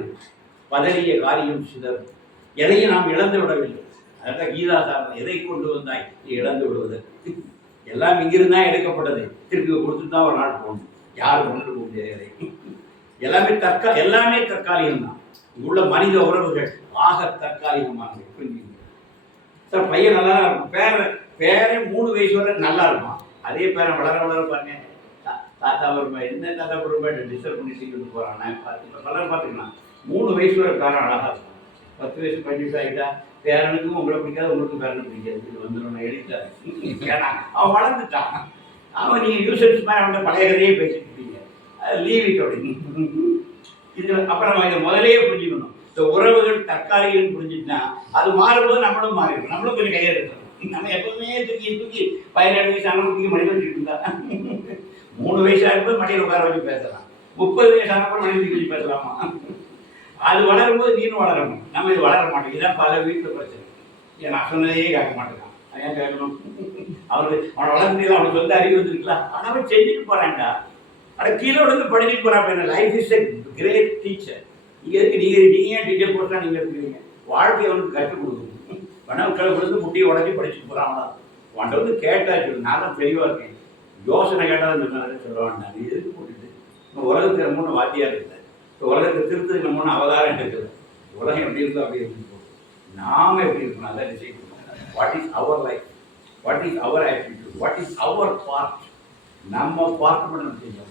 பதறிய காரியம் சிதறும். எதையும் நாம் இழந்து விடவில்லை. அதான் கீதா சாரணம், எதை கொண்டு வந்தாய் இழந்து விடுவதற்கு. எல்லாம் இங்கிருந்து தான் எடுக்கப்பட்டது, திருப்பி கொடுத்துட்டு தான் ஒரு நாள் போகணும். யாரும் கொண்டு போக முடியாது. எல்லாமே தற்காலிகம் தான். இங்குள்ள மனித உறவுகள் ஆக தற்காலிகமானது. புரிஞ்சுங்க சார். பையன் நல்லா தான் இருக்கும், பேரன் 3 வயசு வரை நல்லா இருக்கும். அதே பேரன் வளர பாருங்க, தாத்தா வருமா என்ன தாத்தா குடும்ப டிஸ்டர்ப் பண்ணிட்டு போகிறான். பார்த்துக்கலாம் 3 வயசு வரை பேரன் அழகாக இருக்கும். 10 வயசு 15 வயசு ஆகிட்டா பேரனுக்கும் உங்களை பிடிக்காது, உங்களுக்கும் பேரனுக்கு பிடிக்காது. இது வந்துடும் எழுதிட்டாரு. ஏன்னா அவன் வளர்ந்துட்டான். அவன் நீங்கள் யூசன்ஸ் மாதிரி அவன்கிட்ட பழைய கதையே பேசிட்டு இருக்கீங்க. லீவ் இட் அப்படின்னு. இது அப்புறம் நம்ம இதை முதலே புரிஞ்சுக்கணும். இந்த உறவுகள் தற்காலிகம் புரிஞ்சுட்டுனா அது மாறும்போது நம்மளும் மாறிடும். நம்மளும் கொஞ்சம் கையை எடுக்கணும். நம்ம எப்பவுமே தூக்கி 17 வயசு அனுபவிக்க மனிதன் வச்சுட்டு இருந்தா 3 வயசாக இருக்கும்போது மனிதன் உட்கார வச்சு பேசலாம். 30 வயசு ஆனப்போ மனிதன் வச்சு பேசலாமா? அது வளரும்போது நீனும் வளரணும். நம்ம இது வளர மாட்டோம். இதான் பல வீட்டில் பிரச்சனை. ஏன் நான் சொன்னதையே கேட்க மாட்டேங்கான். ஏன் கேட்கணும்? அவனை வளர்ந்தீங்களா? அவனுக்கு வந்து அறிவு வந்துருக்கலாம். ஆனால் அவன் செஞ்சுட்டு போறான்டா. ஆனால் கீழே வந்து படிச்சுட்டு போறான். என்ன life is a great teacher. இங்கே இருக்கு. நீங்க ஏன் டீச்சர் போட்டா நீங்க இருக்கிறீங்க? வாழ்க்கையை அவனுக்கு கற்றுக் கொடுக்கணும். வனவுக்களை கொடுத்து முட்டியை உடஞ்சி படிச்சுட்டு போறான். அவன்கிட்ட வந்து கேட்டா சொல்லு. நான் தான் தெளிவா இருக்கேன். யோசனை கேட்டால் சொல்ல வேண்டாம். நீ எதுக்கு போட்டுட்டு நம்ம உலகத்துக்கு நம்மன்னு வாத்தியா இருக்குது. இப்போ உலகத்தை திருத்துக்கு நம்மன்னு அவதாரம் இருக்குது. உலகம் எப்படி இருந்தோ அப்படி இருந்து போகும். நாம எப்படி இருக்கணும் அதை டிசைட் பண்ணணும். What is our life? What is our attitude? What is our part? நம்ம பார்ட் பண்ண நம்ம செய்யணும்.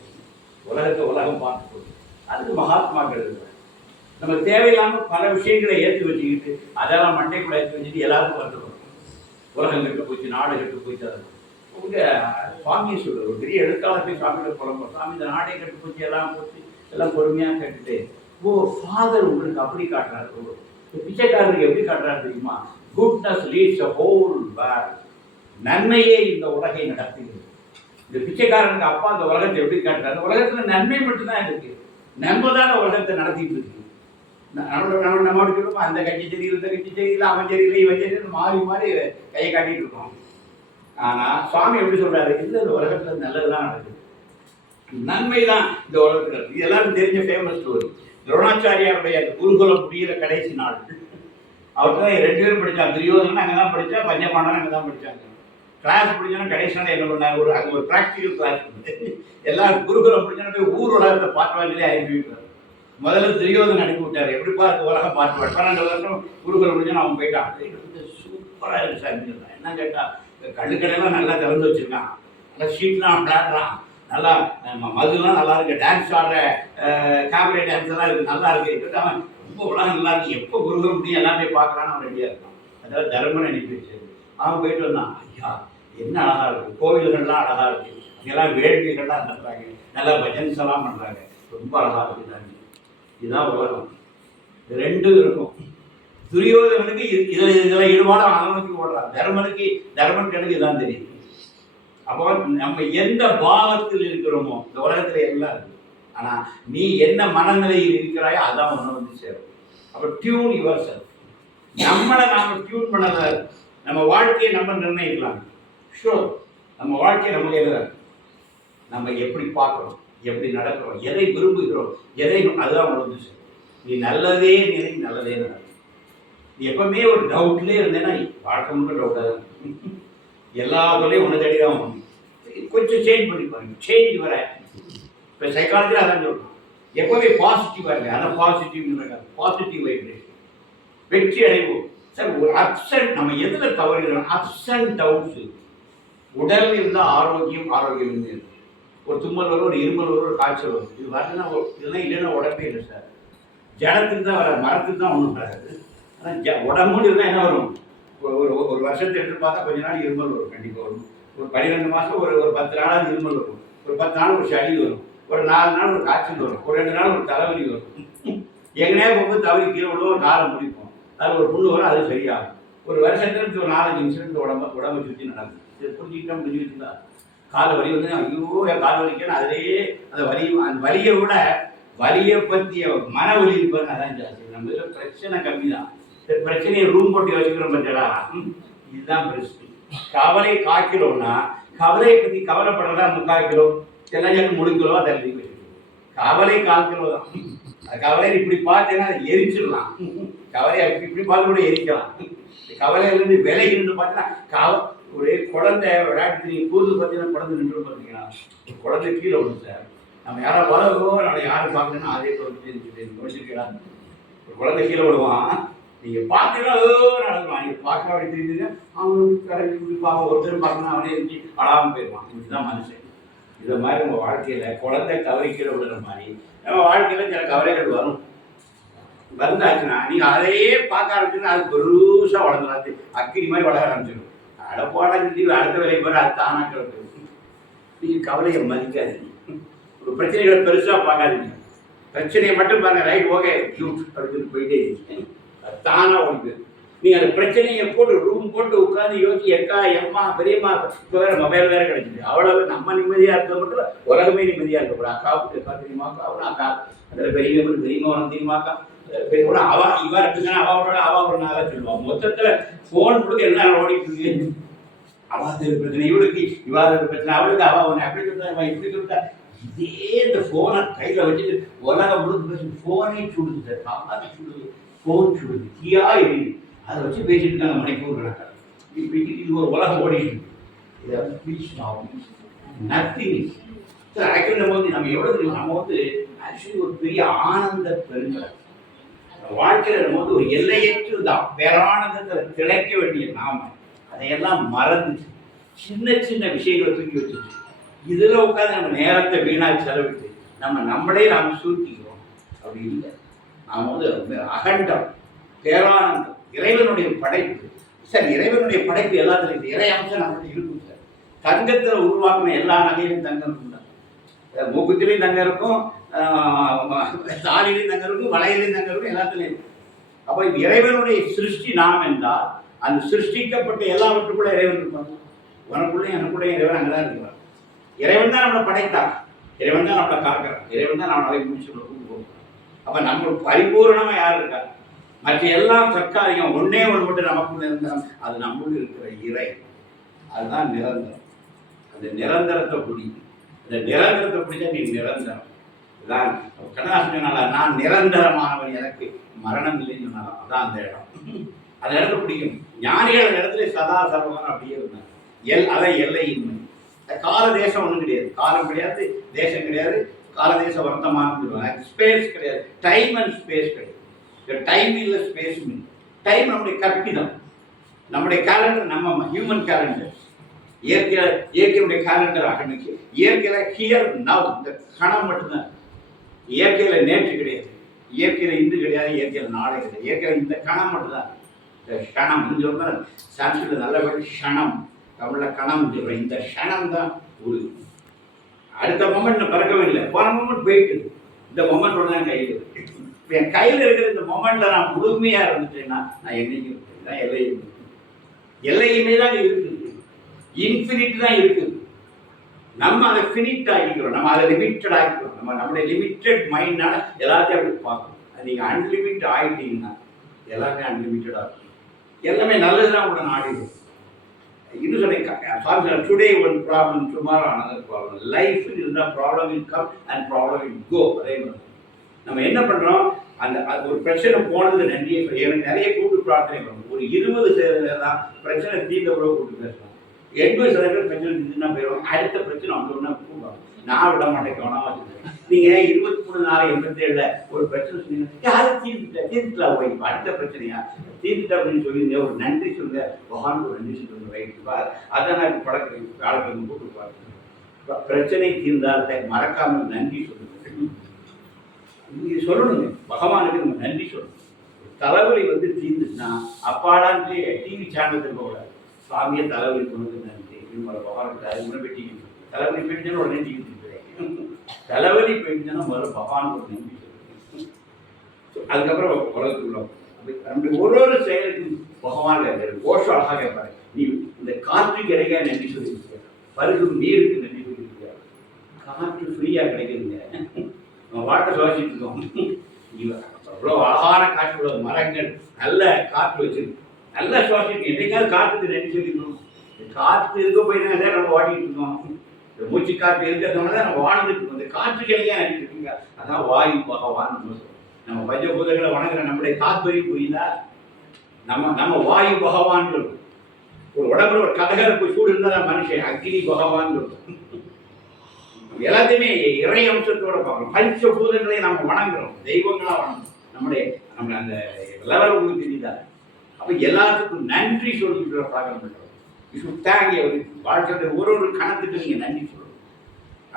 உலகத்தை உலகம் பார்த்து போகுது. அதுக்கு மகாத்மாக்கள் இருக்கிறாங்க. நம்ம தேவையில்லாமல் பல விஷயங்களை ஏற்றி வச்சுக்கிட்டு அதெல்லாம் மண்டைக்குள்ள ஏற்றி வச்சுட்டு எல்லாருக்கும் வந்துடும். உலகம் கெட்டு போச்சு, நாடு கெட்டு போச்சு. அது உங்க சுவாமி சொல்ற ஒரு பெரிய எழுத்தாளர் போய் சாமியோட புலம்புறோம். சாமி இந்த நாடே கெட்டு போச்சு, எல்லாம் போச்சு, எல்லாம் பொறுமையாக கேட்டுட்டு ஃபாதர் உங்களுக்கு அப்படி காட்டுறாரு. பிச்சைக்காரருக்கு எப்படி காட்டுறாரு தெரியுமா? Goodness leads a whole world. நன்மையே இந்த உலகை நடத்துகிறது. இந்த பிச்சைக்காரனுக்கு அப்பா அந்த உலகத்தை எப்படி காட்டுறாரு? உலகத்துல நன்மை மட்டும்தான் இருக்கு. நம்ம தான் உலகத்தை நடத்திட்டு இருக்கு. நம்ம சொல்லுவோம் அந்த கட்சி சரியில்லை, இந்த கட்சி சரியில்லை, அவன் சரியில்லை, இவன் சரியில்லை, மாறி மாறி கையை காட்டிட்டு இருக்கோம். ஆனா சுவாமி எப்படி சொல்றாரு? இந்த உலகத்துல நல்லதுதான் நடக்குது, நன்மை தான் இந்த உலகத்துல இருக்கு. இது எல்லாரும் தெரிஞ்ச ஃபேமஸ் ஸ்டோரி. துரோணாச்சாரியாருடைய குருகுலம் முடிகிற கடைசி நாள். அவர்கிட்ட தான் 2 பேரும் படித்தாங்க. துரியோதனன் அங்கே தான் படித்தா, பஞ்சபாண்டவன் அங்கே தான் படித்தாங்க. கிளாஸ் முடிஞ்சோன்னா கடைசி நாள் என்ன பண்ணாங்க? அங்கே ஒரு ப்ராக்டிக்கல் கிளாஸ் பண்ணுது. எல்லாரும் குருகுலம் முடிஞ்சோன்னா போய் ஊர் உலகத்தை பார்த்துவாங்களே அனுப்பி விட்டார். முதல்ல துரியோதனன் அனுப்பி விட்டார். எப்படி பார்த்து உலகம் பார்த்துவார். 12 வருஷம் குருகுலம் முடிஞ்சோன்னா அவன் போயிட்டான். சூப்பராக இருக்கு சார். என்ன கேட்டால் கண்ணுக்கடையெல்லாம் நல்லா திறந்து வச்சுருக்கான். நல்லா ஷீட்லாம் விளையாடுறான். நல்லா மதுலாம் நல்லா இருக்கு. டான்ஸ் ஆடுற கேமரா டான்ஸ் எல்லாம் இருக்கு, நல்லா இருக்கு. அவன் ரொம்ப உலகம் நல்லா இருக்கு. எப்போ குருகுலம் முடியும் எல்லாமே பார்க்கலான்னு அவன் ரெடியாக இருக்கான். அதாவது தர்மன் அனுப்பி வச்சு அவன் போயிட்டு வந்தான். ஐயா என்ன அழகா இருக்கு, கோவில்கள்லாம் அழகா இருக்கு, அங்கெல்லாம் வேள்விகள்லாம் நடத்துறாங்க, நல்லா பஜன்ஸ் எல்லாம் பண்றாங்க, ரொம்ப அழகா இருக்குதாங்க. இதுதான் உலகம். 2 இருக்கும். துரியோதனனுக்கு இதுல ஈடுபாடு அவனுக்கு ஓடுறான். தர்மன் கணக்கு இதான் தெரியும். அப்போ நம்ம எந்த பாவத்தில் இருக்கிறோமோ இந்த உலகத்துல எல்லாம் இருக்கு. ஆனா நீ என்ன மனநிலையில் இருக்கிறாயோ அதான் ஒன்று வந்து சேரும். அப்போ டியூன் யுவர் செல்ஃப். நம்மளை நாம டியூன் பண்ணத நம்ம வாழ்க்கையை நம்ம நிர்ணயிக்கலாம். ஷோர் நம்ம வாழ்க்கையை நம்ம கையில் இருக்கு. நம்ம எப்படி பார்க்குறோம், எப்படி நடக்கிறோம், எதை விரும்புகிறோம், எதை அதுதான் வந்து சேரும். நீ நல்லதே நினை, நல்லதே நடக்கும். நீ எப்பவுமே ஒரு டவுட்லேயே இருந்தேன்னா வாழ்க்கை முழுக்க டவுட்டாக தான் இருக்கும். எல்லா தொழிலையும் ஒன்று தேடி தான் வரும். கொஞ்சம் சேஞ்ச் பண்ணி பாருங்க. சேஞ்ச் வர இப்போ சைக்காலஜியில் அதான் சொல்லணும். எப்போவே பாசிட்டிவாக இருக்கு. அதான் பாசிட்டிவ் வைப்ரேஷன். வெற்றி அடைவோம் சார். ஒரு அப்ஸ் அண்ட் நம்ம எதில் தவறுகிறோம்? Ups and downs. உடல் இருந்தால் ஆரோக்கியம், ஆரோக்கியம் இருந்து ஒரு தும்மல் வரும், ஒரு இருமல் வரும், ஒரு காய்ச்சல் வரும். இது வரலன்னா இதெல்லாம் இல்லைன்னா உடம்பே இல்லை சார். ஜடத்துக்கு தான் வர, மரத்துக்கு தான் ஒன்றும் வராது. ஆனால் உடம்புன்னு இருந்தால் என்ன வரும்? ஒரு வருஷத்தை எடுத்து பார்த்தா கொஞ்ச நாள் இருமல் வரும். கண்டிப்பாக வரும். ஒரு 12 மாதம் ஒரு 10 நாளாவது இருமல் வரும். ஒரு 10 நாள் ஒரு சளி வரும். ஒரு 4 நாள் ஒரு காய்ச்சல் வரும். ஒரு 2 நாள் ஒரு தலைவலி வரும். எங்கனையா போகும்போது தவறி கீழே விடுவோம், ஒரு காலம் முடிப்போம். அது ஒரு புண்ணு வரும், அது சரியாகும். ஒரு வருஷத்துல ஒரு 4-5 இன்சிடென்ட் உடம்பை சுற்றி நடக்கும். இது புரிஞ்சுக்கிட்டா முடிஞ்சுக்கிட்டா கால வலி வந்து ஐயோ என் கால் வலிக்கணும். அதிலேயே அந்த வலியை விட வலியை பற்றிய மன வலி இருப்பாருன்னு அதான் ஜாஸ்தி. நம்ம இதில் பிரச்சனை கம்மி தான். பிரச்சனையை ரூம் போட்டு யோசிக்கிறோம் பச்சடா, இதுதான் பிரச்சனை. கவலை காய்க்கிறோம்னா கவலையை பற்றி கவலைப்படுறதா 3/4 கிலோ, எல்லாம் 3 கிலோவா தள்ளி வச்சுக்கணும். கவலை 1/4 கிலோ தான். கவலையை இப்படி பார்த்தேன்னா அதை எரிச்சிடலாம். கவலையை இப்படி பார்த்து கூட எரிக்கலாம். கவலையிலேருந்து விலைன்னு பார்த்தீங்கன்னா ஒரு குழந்தை விளையாட்டு கூது பார்த்தீங்கன்னா குழந்தை நின்று பார்த்தீங்கன்னா குழந்தை கீழே விடும் சார். நம்ம யாராவது வளர்வோ நம்ம யாரும் பார்க்கணுன்னா அதே குறைச்சிருக்கிறாங்க. ஒரு குழந்தை கீழே விடுவான். நீங்கள் பார்த்தீங்கன்னா நடக்குவான். நீங்கள் பார்க்க அப்படி தெரியுதுங்க. அவன் கரைஞ்சி இப்படி பார்க்க ஒருத்தர் பார்க்கணும், அவனே இருந்து அழாமல் போயிடுவான். இதுதான் மனுஷன். இதை மாதிரி நம்ம வாழ்க்கையில் குழந்தை கவலை கீழே விடுற மாதிரி நம்ம வாழ்க்கையில் சில கவலைகள் வரும். வந்தாச்சுன்னா நீங்கள் அதையே பார்க்க ஆரம்பிச்சுன்னா அது பெருசாக வளர்ந்துடாது. அக்கினி மாதிரி வளர ஆரம்பிச்சிடும். அடப்பாடா சொல்லி அடுத்த வேலையை போகிற அது தானாக கிடக்கு. நீங்கள் கவலையை மதிக்காதீங்க. ஒரு பிரச்சனைகளை பெருசாக பார்க்காதீங்க. பிரச்சனையை மட்டும் பாருங்க, ரைட் ஓகே ஷூட் அப்படின்னு போயிட்டே இருக்கீங்க. அது தானாக ஓடிது. நீங்கள் அந்த பிரச்சனையை போட்டு ரூம் போட்டு உட்காந்து யோசிச்சு எக்கா எம்மா பெரியம்மா இப்போ வேறு மொபைல் வேறு கிடைச்சிது. அவ்வளவு நம்ம நிம்மதியாக இருக்க மட்டும் உலகமே நிம்மதியாக இருக்கக்கூடாது. அக்காவுக்கு எக்கா தெரியுமாக்கா, அவனா அக்கா அதில் பெரியவங்களுக்கு தெரியுமா உனக்கு தெரியுமாக்கா, கூட அவா இவா இருக்குன்னா அவாவோட அவா ஒரு நாளாக சொல்லுவான். மொத்தத்தில் ஃபோன் முழுக்க என்ன ஓடிட்டு இருக்கு. அவாது பிரச்சனை இவளுக்கு, இவாது பிரச்சனை அவளுக்கு, அவா ஒன்று அப்படி சொல்லிட்டா இப்படி சொல்லிட்டா. இதே இந்த ஃபோனை கையில் வச்சுட்டு உலகம் முழுக்க பேசி ஃபோனே சுடுது சார், காமாதி சுடுது, ஃபோன் சுடுது, தீயா எரியுது. அதை வச்சு பேசிட்டு இருக்காங்க மணிக்கூர் கணக்காக. இப்படி இது ஒரு உலகம் ஓடிட்டு நத்திங் சார். ஆக்சுவலி நம்ம எவ்வளோ தெரியும், நம்ம ஆக்சுவலி ஒரு பெரிய ஆனந்த பெருங்கடல் வாழ்க்கையில் நம்ம ஒரு எல்லையற்று தான் பேரானந்தத்தில் திளைக்க வேண்டிய நாம அதையெல்லாம் மறந்து சின்ன சின்ன விஷயங்களை தூக்கி வச்சுட்டு இதில் உட்காந்து நம்ம நேரத்தை வீணாக செலவிட்டு நம்மளே நாம் சுருக்கிக்கிறோம். அப்படி இல்லை. நாம் அகண்டம் பேரானந்தம் இறைவனுடைய படைப்பு சார். இறைவனுடைய படைப்பு எல்லாத்துலையும் இறை அம்சம் நம்மளுக்கு இருக்கும் சார். தங்கத்தில் உருவாக்கின எல்லா நகையிலும் தங்கம் இருக்கும் தான். மூக்குத்திலையும் தங்கம் இருக்கும், தாலிலையும் தங்கம் இருக்கும், வளையலையும் தங்கம் இருக்கும், எல்லாத்துலையும் இருக்கும். அப்போ இறைவனுடைய சிருஷ்டி நாம் என்றால் அந்த சிருஷ்டிக்கப்பட்ட எல்லாவற்றுக்குள்ள இறைவன் இருப்பாங்க. உனக்குள்ளேயும் எனக்குள்ளேயும் இறைவன் அங்கே தான் இருக்கிறான். இறைவன் தான் நம்மளை படைத்தான், இறைவன் தான் நம்மளை காக்கிறான், இறைவன் தான் நம்மளை முடிச்சு கொண்டு போகிறான். அப்போ நம்ம பரிபூர்ணமாக யார் இருக்கா? மற்ற எல்லாம் தற்காலிகம். ஒன்னே ஒன்று மட்டும் நமக்குள்ள இருந்தால் அது நம்மளுக்கு இருக்கிற இறை, அதுதான் நிரந்தரம். அந்த நிரந்தரத்தை பிடிக்கும். இந்த நிரந்தரத்தை பிடிச்சா நீ நிரந்தரம். இதுதான் கண்ணதாசன் சொன்னால, நான் நிரந்தரமானவன், எனக்கு மரணம் இல்லைன்னு சொன்னாலும் அதான் அந்த இடம். அந்த இடத்த பிடிக்கும். ஞானிகள் அந்த இடத்துல சதா சர்வகாலம் அப்படியே இருந்தாங்க. அதான் எல்லையின்மை. கால தேசம் ஒன்றும் கிடையாது, காலம் கிடையாது, தேசம் கிடையாது, கால தேச வர்த்தமானம், ஸ்பேஸ் கிடையாது, டைம் அண்ட் ஸ்பேஸ் கிடையாது. டைம் இல்லை, ஸ்பேஸ் இல்லை. டைம் நம்முடைய கற்பிதம், நம்முடைய கேலண்டர், நம்ம ஹியூமன் கேலண்டர். இயற்கையுடைய கேலண்டர் ஆகணுக்கு இயற்கையில் ஹியர் நவ், இந்த கணம் மட்டும்தான். இயற்கையில் நேற்று கிடையாது, இயற்கையில் இன்று கிடையாது, இயற்கையில் நாளை கிடையாது. இயற்கையில் இந்த கணம் மட்டும்தான். இந்த க்ஷணம் சொன்னால் சான்ஸ்கிரிட் நல்ல வேலை க்ஷணம், தமிழில் கணம் சொல்கிறேன். இந்த க்ஷணம் தான் ஒரு அடுத்த மொமெண்ட் பறக்கவில்லை, போன மொமெண்ட் போயிட்டு இந்த மொமெண்டோட தான் கையில் இருக்கு. இப்போ என் கையில் இருக்கிற இந்த மொமெண்ட்டில் நான் முழுமையாக இருந்துட்டேன்னா நான் என்னைக்கு தான் எல்லையுமே தான் இருக்குது, இன்ஃபினிட் தான் இருக்குது. நம்ம அதை ஃபினிட் ஆகிக்கிறோம், நம்ம அதை லிமிட்டட் ஆகிக்கிறோம். நம்மளுடைய லிமிட்டட் மைண்டான எல்லாத்தையும் அப்படி பார்க்கணும். அது நீங்கள் அன்லிமிட் ஆகிட்டீங்கன்னா எல்லாமே அன்லிமிட்டடாக இருக்கும். எல்லாமே நல்லது தான் கூட நாடிடும். இன்னும் சொன்னேன், today one problem, tomorrow another problem. Life இருந்தால் problem will come and problem will go. அதே மாதிரி நம்ம என்ன பண்ணுறோம், அந்த ஒரு பிரச்சனை போனது நன்றியை எனக்கு நிறைய கூட்டு பிரார்த்தனை பண்ணுவோம். ஒரு 20% தான் பிரச்சனை தீர்ந்த கூட கூட்டு பேசலாம். 80% பிரச்சனை தீர்ந்துன்னா போயிடுவாங்க. அடுத்த பிரச்சனை வந்தோம்னா கூடுவாங்க. நான் விட மாட்டேன், கவனமாக வச்சுருக்கேன். நீங்கள் 23/4/87 ஒரு பிரச்சனை சொன்னீங்கன்னா யாரும் தீர்த்துலாம் போய் அடுத்த பிரச்சனையா தீர்த்துட்டா அப்படின்னு சொல்லியிருந்தேன். ஒரு நன்றி சொல்லுங்க, பகவானுக்கு ஒரு நன்றி சொல்லுங்க. ரைட்டு, அதை நான் இப்போ பழக்கிறேன். வேலைக்கு கூட்டு பார்க்குறேன். பிரச்சனை தீர்ந்தால் மறக்காமல் நன்றி சொல்லுங்க. இது சொல்லணுங்க, பகவானுக்கு நம்ம நன்றி சொல்லணும். தலைவலி தீர்ந்துச்சுன்னா அப்பாடான்ட்டு டிவி சேனல் இருக்கக்கூடாது. சுவாமியை தலைவலி கொண்டு நன்றி பகவானுக்கு அது முறை வெட்டிக்கணும். தலைவலி போயிடுச்சுன்னா உடனே டிவி திருப்பேன். தலைவலி போயிடுச்சுன்னா முதல்ல பகவானுக்கு ஒரு நன்றி சொல்லணும். அதுக்கப்புறம் உலகத்துக்குள்ள நம்முடைய ஒரு செயலுக்கு பகவான் கோஷம் அழகாக கேட்பாரு. நீ இந்த காற்றுக்கு இடையே நன்றி சொல்லியிருக்க, பருகும் நீருக்கு நன்றி சொல்லியிருக்க. காற்று ஃப்ரீயாக கிடைக்குதுங்க, நம்ம வாட்டை சுவாசிட்டு இருக்கோம். அவ்வளோ அழகான காற்று, மரங்கள், நல்ல காற்று வச்சிருக்கு, நல்லா சுவாசிட்டு. என்னைக்காவது காற்றுக்கு நன்றி சொல்லிக்கணும். காற்று இருக்க போய் தான் சார் நம்ம வாடிட்டு இருக்கோம். இந்த மூச்சு காற்று இருக்கிறதுனால தான் நம்ம வாழ்ந்துட்டு இருக்கோம். இந்த காற்று கிடைக்கா நினைச்சிட்டு இருக்கீங்க. அதான் வாயு பகவான். நம்ம பஞ்சபூதங்களை வணங்குற நம்முடைய தாத்பரியம் புரியுதா? நம்ம வாயு பகவான் இருக்கும். ஒரு உடம்புல ஒரு கதகரப்பு சூடு இருந்தால் மனுஷன் அக்னி பகவான் இருக்கும். எல்லாத்தையுமே இறை அம்சத்தோட பார்க்கணும். பஞ்சபூதங்களை நம்ம வணங்குறோம், தெய்வங்களா வணங்குறோம். நம்ம அந்த லெவல் உங்களுக்கு தெரியுதா? அப்போ எல்லாத்துக்கும் நன்றி சொல்லிக்கிற பழக்கம் பண்ணுறோம். தேங்கிய ஒரு வாழ்க்கை ஒரு கணத்துக்கு நீங்கள் நன்றி சொல்லணும்.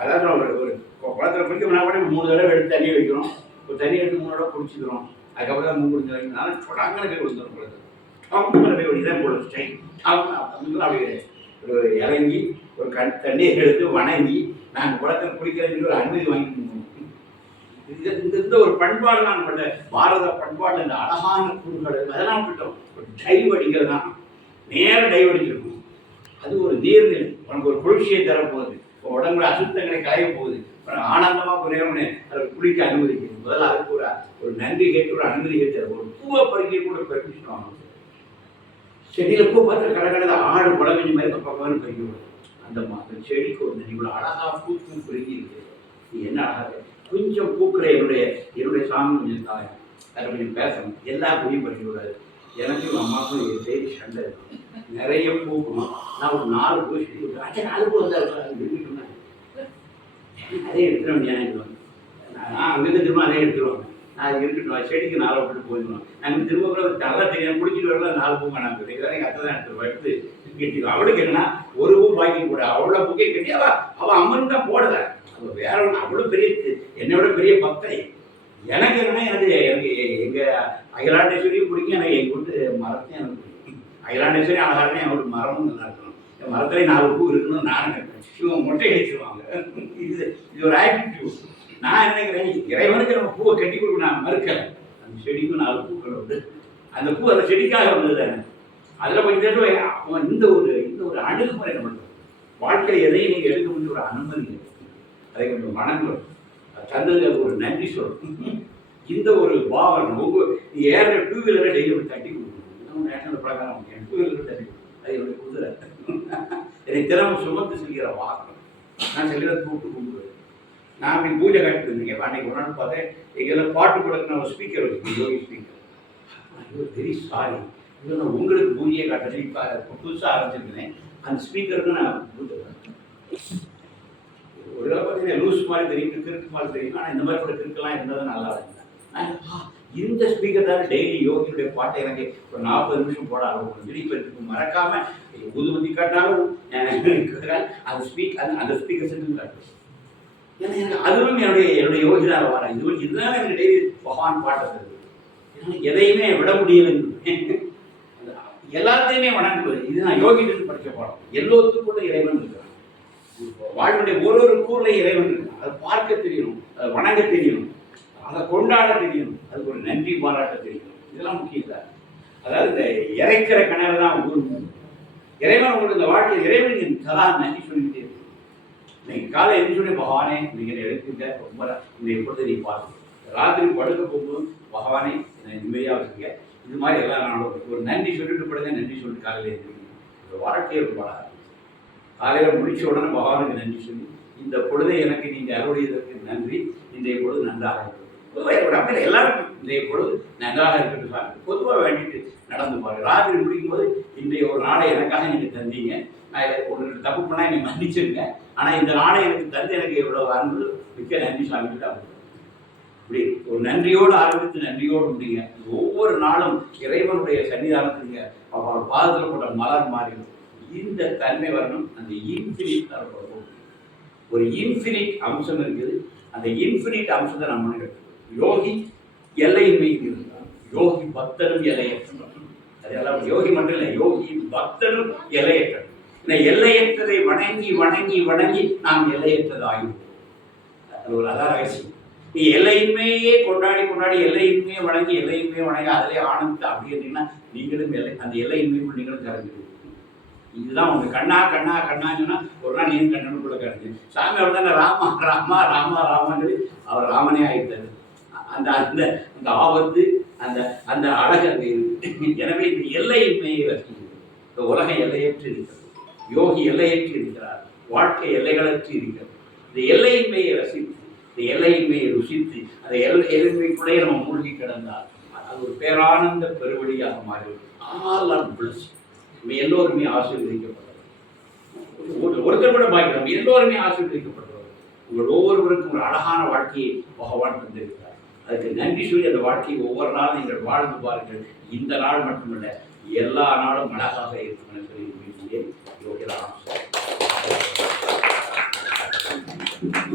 அதாவது ஒரு குளத்தில் குளிக்க கூட 3 தடவை எடுத்து தண்ணி வைக்கிறோம். ஒரு தண்ணி எடுத்து 3 தடவை குடிச்சிக்கிறோம். அதுக்கப்புறம் தான் 3 குடிச்சு வைக்கணும். தொடங்கன போய் கொடுத்துரும் குளத்தில் டாங்கன போய் ஒடிதான் போட ஸ்டைல் அப்படி ஒரு இறங்கி ஒரு தண்ணியை எடுத்து வணங்கி நான் குளத்தில் குளிக்கிறேன்னு ஒரு அனுமதி வாங்கி இந்த ஒரு பண்பாடு நான் பண்ண பாரத பண்பாடு இந்த அழகான கூறுகள் அதெல்லாம் விட்டோம். ஒரு டைவ் அடிக்கிறதா நேர டைவ் அடிச்சிருக்கும். அது ஒரு நீர்நிலை உனக்கு ஒரு குளிர்ச்சியை தரப்போகுது, உடம்புல அசுத்தங்களை களைய போகுது, ஆனந்தமாக குறையவனே அதை குளிக்க அனுமதிக்கிறது. முதல்ல அதுக்கு ஒரு நன்றி கேட்டு ஒரு அனுமதி கேட்டு ஒரு பூவை பறிக்க கூட பெர்மிஷன் வாங்கணும். செடியில் பூ பார்த்து கடற்கடை ஆடு குழம்பு மாதிரி பக்கம்னு பறிக்க அந்த செடிக்கு ஒரு இவ்வளோ அழகா பூ பெருகி இருக்கு. என்ன அழகாக கொஞ்சம் பூக்களை என்னுடைய சாமி கொஞ்சம் தாயம் அதை கொஞ்சம் பேசணும். எல்லா பூவையும் பறிக்க கூடாது. எனக்கும் அம்மாவுக்கும் செய்தி சண்டை இருக்கும். நிறைய பூக்கணும். நான் ஒரு 4 பூ செடி கொடுத்தேன். 4 பூ வந்தால் விரும்பிட்டோம்னா அதே எடுத்துருவேன். ஞாயிறு நான் அங்கேருந்து திரும்ப அதே எடுத்துருவாங்க. நான் அது இருக்கட்டும் செடிக்கு 4 விட்டு போயிடுவோம். நாங்கள் திரும்ப கூட நல்லா தெரியும் குடிச்சிட்டு வரலாம் 4 பூ வேணாம் இதெல்லாம் எங்கள் அத்தை தான் எடுத்துருவோம். எடுத்து கட்டிடுவோம். அவளுக்கு என்னன்னா ஒரு பூ பாக்கி கூட அவ்வளோ பூக்கே கட்டி அவள் அம்மன் தான் போடலை. அவள் வேற ஒன்று அவ்வளோ பெரிய என்னோட பெரிய பக்தை. எனக்கு என்னன்னா எனக்கு எங்கள் அகிலாண்டேஸ்வரியும் பிடிக்கும். எனக்கு எங்கள் வீட்டு மரத்தையும் எனக்கு பிடிக்கும். அகிலாண்டேஸ்வரி அழகாக எனக்கு மரமும் நல்லா இருக்கணும். என் மரத்துல 4 பூ இருக்கணும்னு நான் நினைப்பேன். இவங்க மொட்டை அடிச்சிருவாங்க. இது ஒரு ஆட்டிடியூட். நான் நினைக்கிறேன் இறைவனுக்கு நம்ம பூவை கட்டி கொடுக்க நான் மறுக்கலை. அந்த செடிக்கும் 4 பூக்கள் உண்டு. அந்த பூ அந்த செடிக்காக வந்தது தானே. அதில் கொஞ்சம் இந்த ஒரு அணுகுமுறை நம்ம வாழ்க்கையில் எதையும் நீங்கள் எடுக்க முடியும். ஒரு அனுமதி அதை கொஞ்சம் வணங்கணும். தந்தது ஒரு நன்றி சொல்லணும். இந்த ஒரு பாவனை உங்கள் ஏற 2 வீலரை டெய்லி தட்டி கொடுக்கணும். நேஷனல் பிரகாரம் 2 வீலர் தட்டி கொடுக்கணும். அது என்னுடைய குதிரை. என்னை தினமும் சுமந்து செல்கிற வாகனம். நான் செல்கிற கூப்பிட்டு கும்பிடுவேன். நான் அப்படி பூஜை காட்டி இருந்தீங்க. அன்னைக்கு ஒரு நாள் பார்த்தேன் எங்கெல்லாம் பாட்டு கொடுக்க ஒரு ஸ்பீக்கர் வச்சுக்கேன். யோகி ஸ்பீக்கர். வெரி சாரி நான் உங்களுக்கு பூஜையை காட்டுறேன். இப்போ புதுசாக ஆரம்பிச்சிருக்கேன். அந்த ஸ்பீக்கருக்கு நான் பூஜை ஒரு பார்த்தீங்கன்னா லூஸ் மாதிரி தெரியும், கிறுக்கு மாதிரி தெரியும். ஆனால் இந்த மாதிரி கூட கிறுக்கெல்லாம் இருந்தால் நல்லா இருந்தேன். இந்த ஸ்பீக்கர் தான் டெய்லி யோகியுடைய பாட்டை எனக்கு ஒரு 40 நிமிஷம் போட ஆரம்பிக்கும். இப்போ மறக்காம ஊதுபத்தி காட்டினாலும் அந்த ஸ்பீக்கர் செட்டு காட்டும். ஏன்னா எனக்கு அதுவும் என்னுடைய யோகிதார வர இதுதான் எனக்கு டெய்லி பகவான் பாட்டை தருது. எதையுமே விட முடியலை. எல்லாத்தையுமே வணங்குவது இது நான் யோகிட்டு படிக்க பாடம். எல்லோத்துக்குள்ள இறைவன் இருக்கிறான். வாழ்வுடைய ஒரு கூறுல இறைவன் இருக்கான். அதை பார்க்க தெரியணும், அதை வணங்க தெரியணும், அதை கொண்டாட தெரியணும், அதுக்கு ஒரு நன்றி பாராட்ட தெரியணும். இதெல்லாம் முக்கியம் தான். அதாவது இந்த இறைக்கிற கிணறு தான் இறைவன் உங்களுக்கு இந்த வாழ்க்கை இறைவன் சதா நன்றி சொல்லிக்கிட்டே இருக்கு. இன்னைக்கு காலை எது சொல்லி பகவானே நீங்கள் எடுத்துக்க ரொம்ப இந்த எப்பொழுது நீ பார்த்து ராத்திரி படுக்க போகும்போது பகவானே என்னை நிம்மதியாக வச்சுக்க. இது மாதிரி எல்லா நாளும் ஒரு நன்றி சொல்லிட்டு படுங்க. நன்றி சொல்லிட்டு காலையில் எழுந்திருக்கணும். இந்த வாழ்க்கையை ஒரு பாடம். காலையில் முடிச்ச உடனே பகவானுக்கு நன்றி சொல்லி இந்த பொழுதை எனக்கு நீங்கள் அருளியதற்கு நன்றி. இன்றைய பொழுது நன்றாக இருக்கட்டும். பொதுவாக அப்படி எல்லாருக்கும் இன்றைய பொழுது நன்றாக இருக்கட்டும் சார் பொதுவாக வேண்டிட்டு நடந்து பாருங்க. ராத்திரி முடிக்கும்போது இன்றைய ஒரு நாளை எனக்காக நீங்கள் தந்தீங்க. நான் ஒரு தப்பு பண்ணால் என்னை மன்னிச்சிருங்க. ஆனால் இந்த நாளை எனக்கு தந்து எனக்கு எவ்வளோ அன்பு மிக்க நன்றி சாமிட்டு அப்படி இப்படி ஒரு நன்றியோடு ஆரம்பித்து நன்றியோடு முடிங்க. ஒவ்வொரு நாளும் இறைவனுடைய சன்னிதானத்துக்கு அவரோட பாதத்தில் போட்ட மலர் மாறிடும். இந்த தன்மை வரணும். அந்த இன்ஃபினிட் தரப்படும். ஒரு இன்ஃபினிட் அம்சம் இருக்குது. அந்த இன்ஃபினிட் அம்சத்தை நம்ம யோகி எல்லையின்மை இருந்தார். யோகி பக்தனும் எல்லையற்ற. அதெல்லாம் யோகி மட்டும் இல்லை, யோகி பக்தனும் எல்லையற்ற. எல்லையற்றதை வணங்கி வணங்கி வணங்கி நாம் எல்லையற்றதாகும். அது ஒரு அதாரகசி. நீ எல்லையின்மையே கொண்டாடி கொண்டாடி எல்லையின்மையை வணங்கி எல்லையின்மையை வணங்கி அதிலே ஆனந்த அப்படி இருந்தீங்கன்னா நீங்களும் அந்த எல்லையின்மைக்குள் நீங்களும் கரைஞ்சிருக்கீங்க. இதுதான் உங்க கண்ணா கண்ணா கண்ணான்னு சொன்னா ஒரு நாள் நீங்க கண்ணனுக்குள்ள கரைஞ்சி சாமி அவர் தானே ராமா ராமா ராமா ராமான்னு அவர் ராமனே ஆயிட்டாரு. அந்த அந்த அந்த ஆபத்து அந்த அந்த அழகு அங்கே இருக்கு. எனவே இந்த எல்லையின்மையை ரசிக்கிறது. இந்த உலகம் எல்லையற்று இருக்கிறது. யோகி எல்லையற்று இருக்கிறார். வாழ்க்கை எல்லைகளற்று இருக்கிறது. இந்த எல்லையின்மையை ரசித்து இந்த எல்லையின்மையை ருசித்து அந்த எல்லைக்குள்ளே நம்ம மூழ்கி கிடந்தால் அது ஒரு பேரானந்த பெருவழியாக மாறிவிடும். நம்ம எல்லோருமே ஆசீர்வதிக்கப்பட்டவர். ஒருத்தர் கூட பாக்கி நம்ம எல்லோருமே ஆசீர்வதிக்கப்பட்டவர். உங்கள் ஒவ்வொருவருக்கும் ஒரு அழகான வாழ்க்கையை பகவான் தந்திருக்கிறார். அதுக்கு நன்றி சொல்லி அந்த வாழ்க்கையை ஒவ்வொரு நாளும் நீங்கள் வாழ்ந்து பாருங்கள். இந்த நாள் மட்டுமல்ல எல்லா நாளும் அழகாக இருக்கும் என சொல்லி யோகிராம்.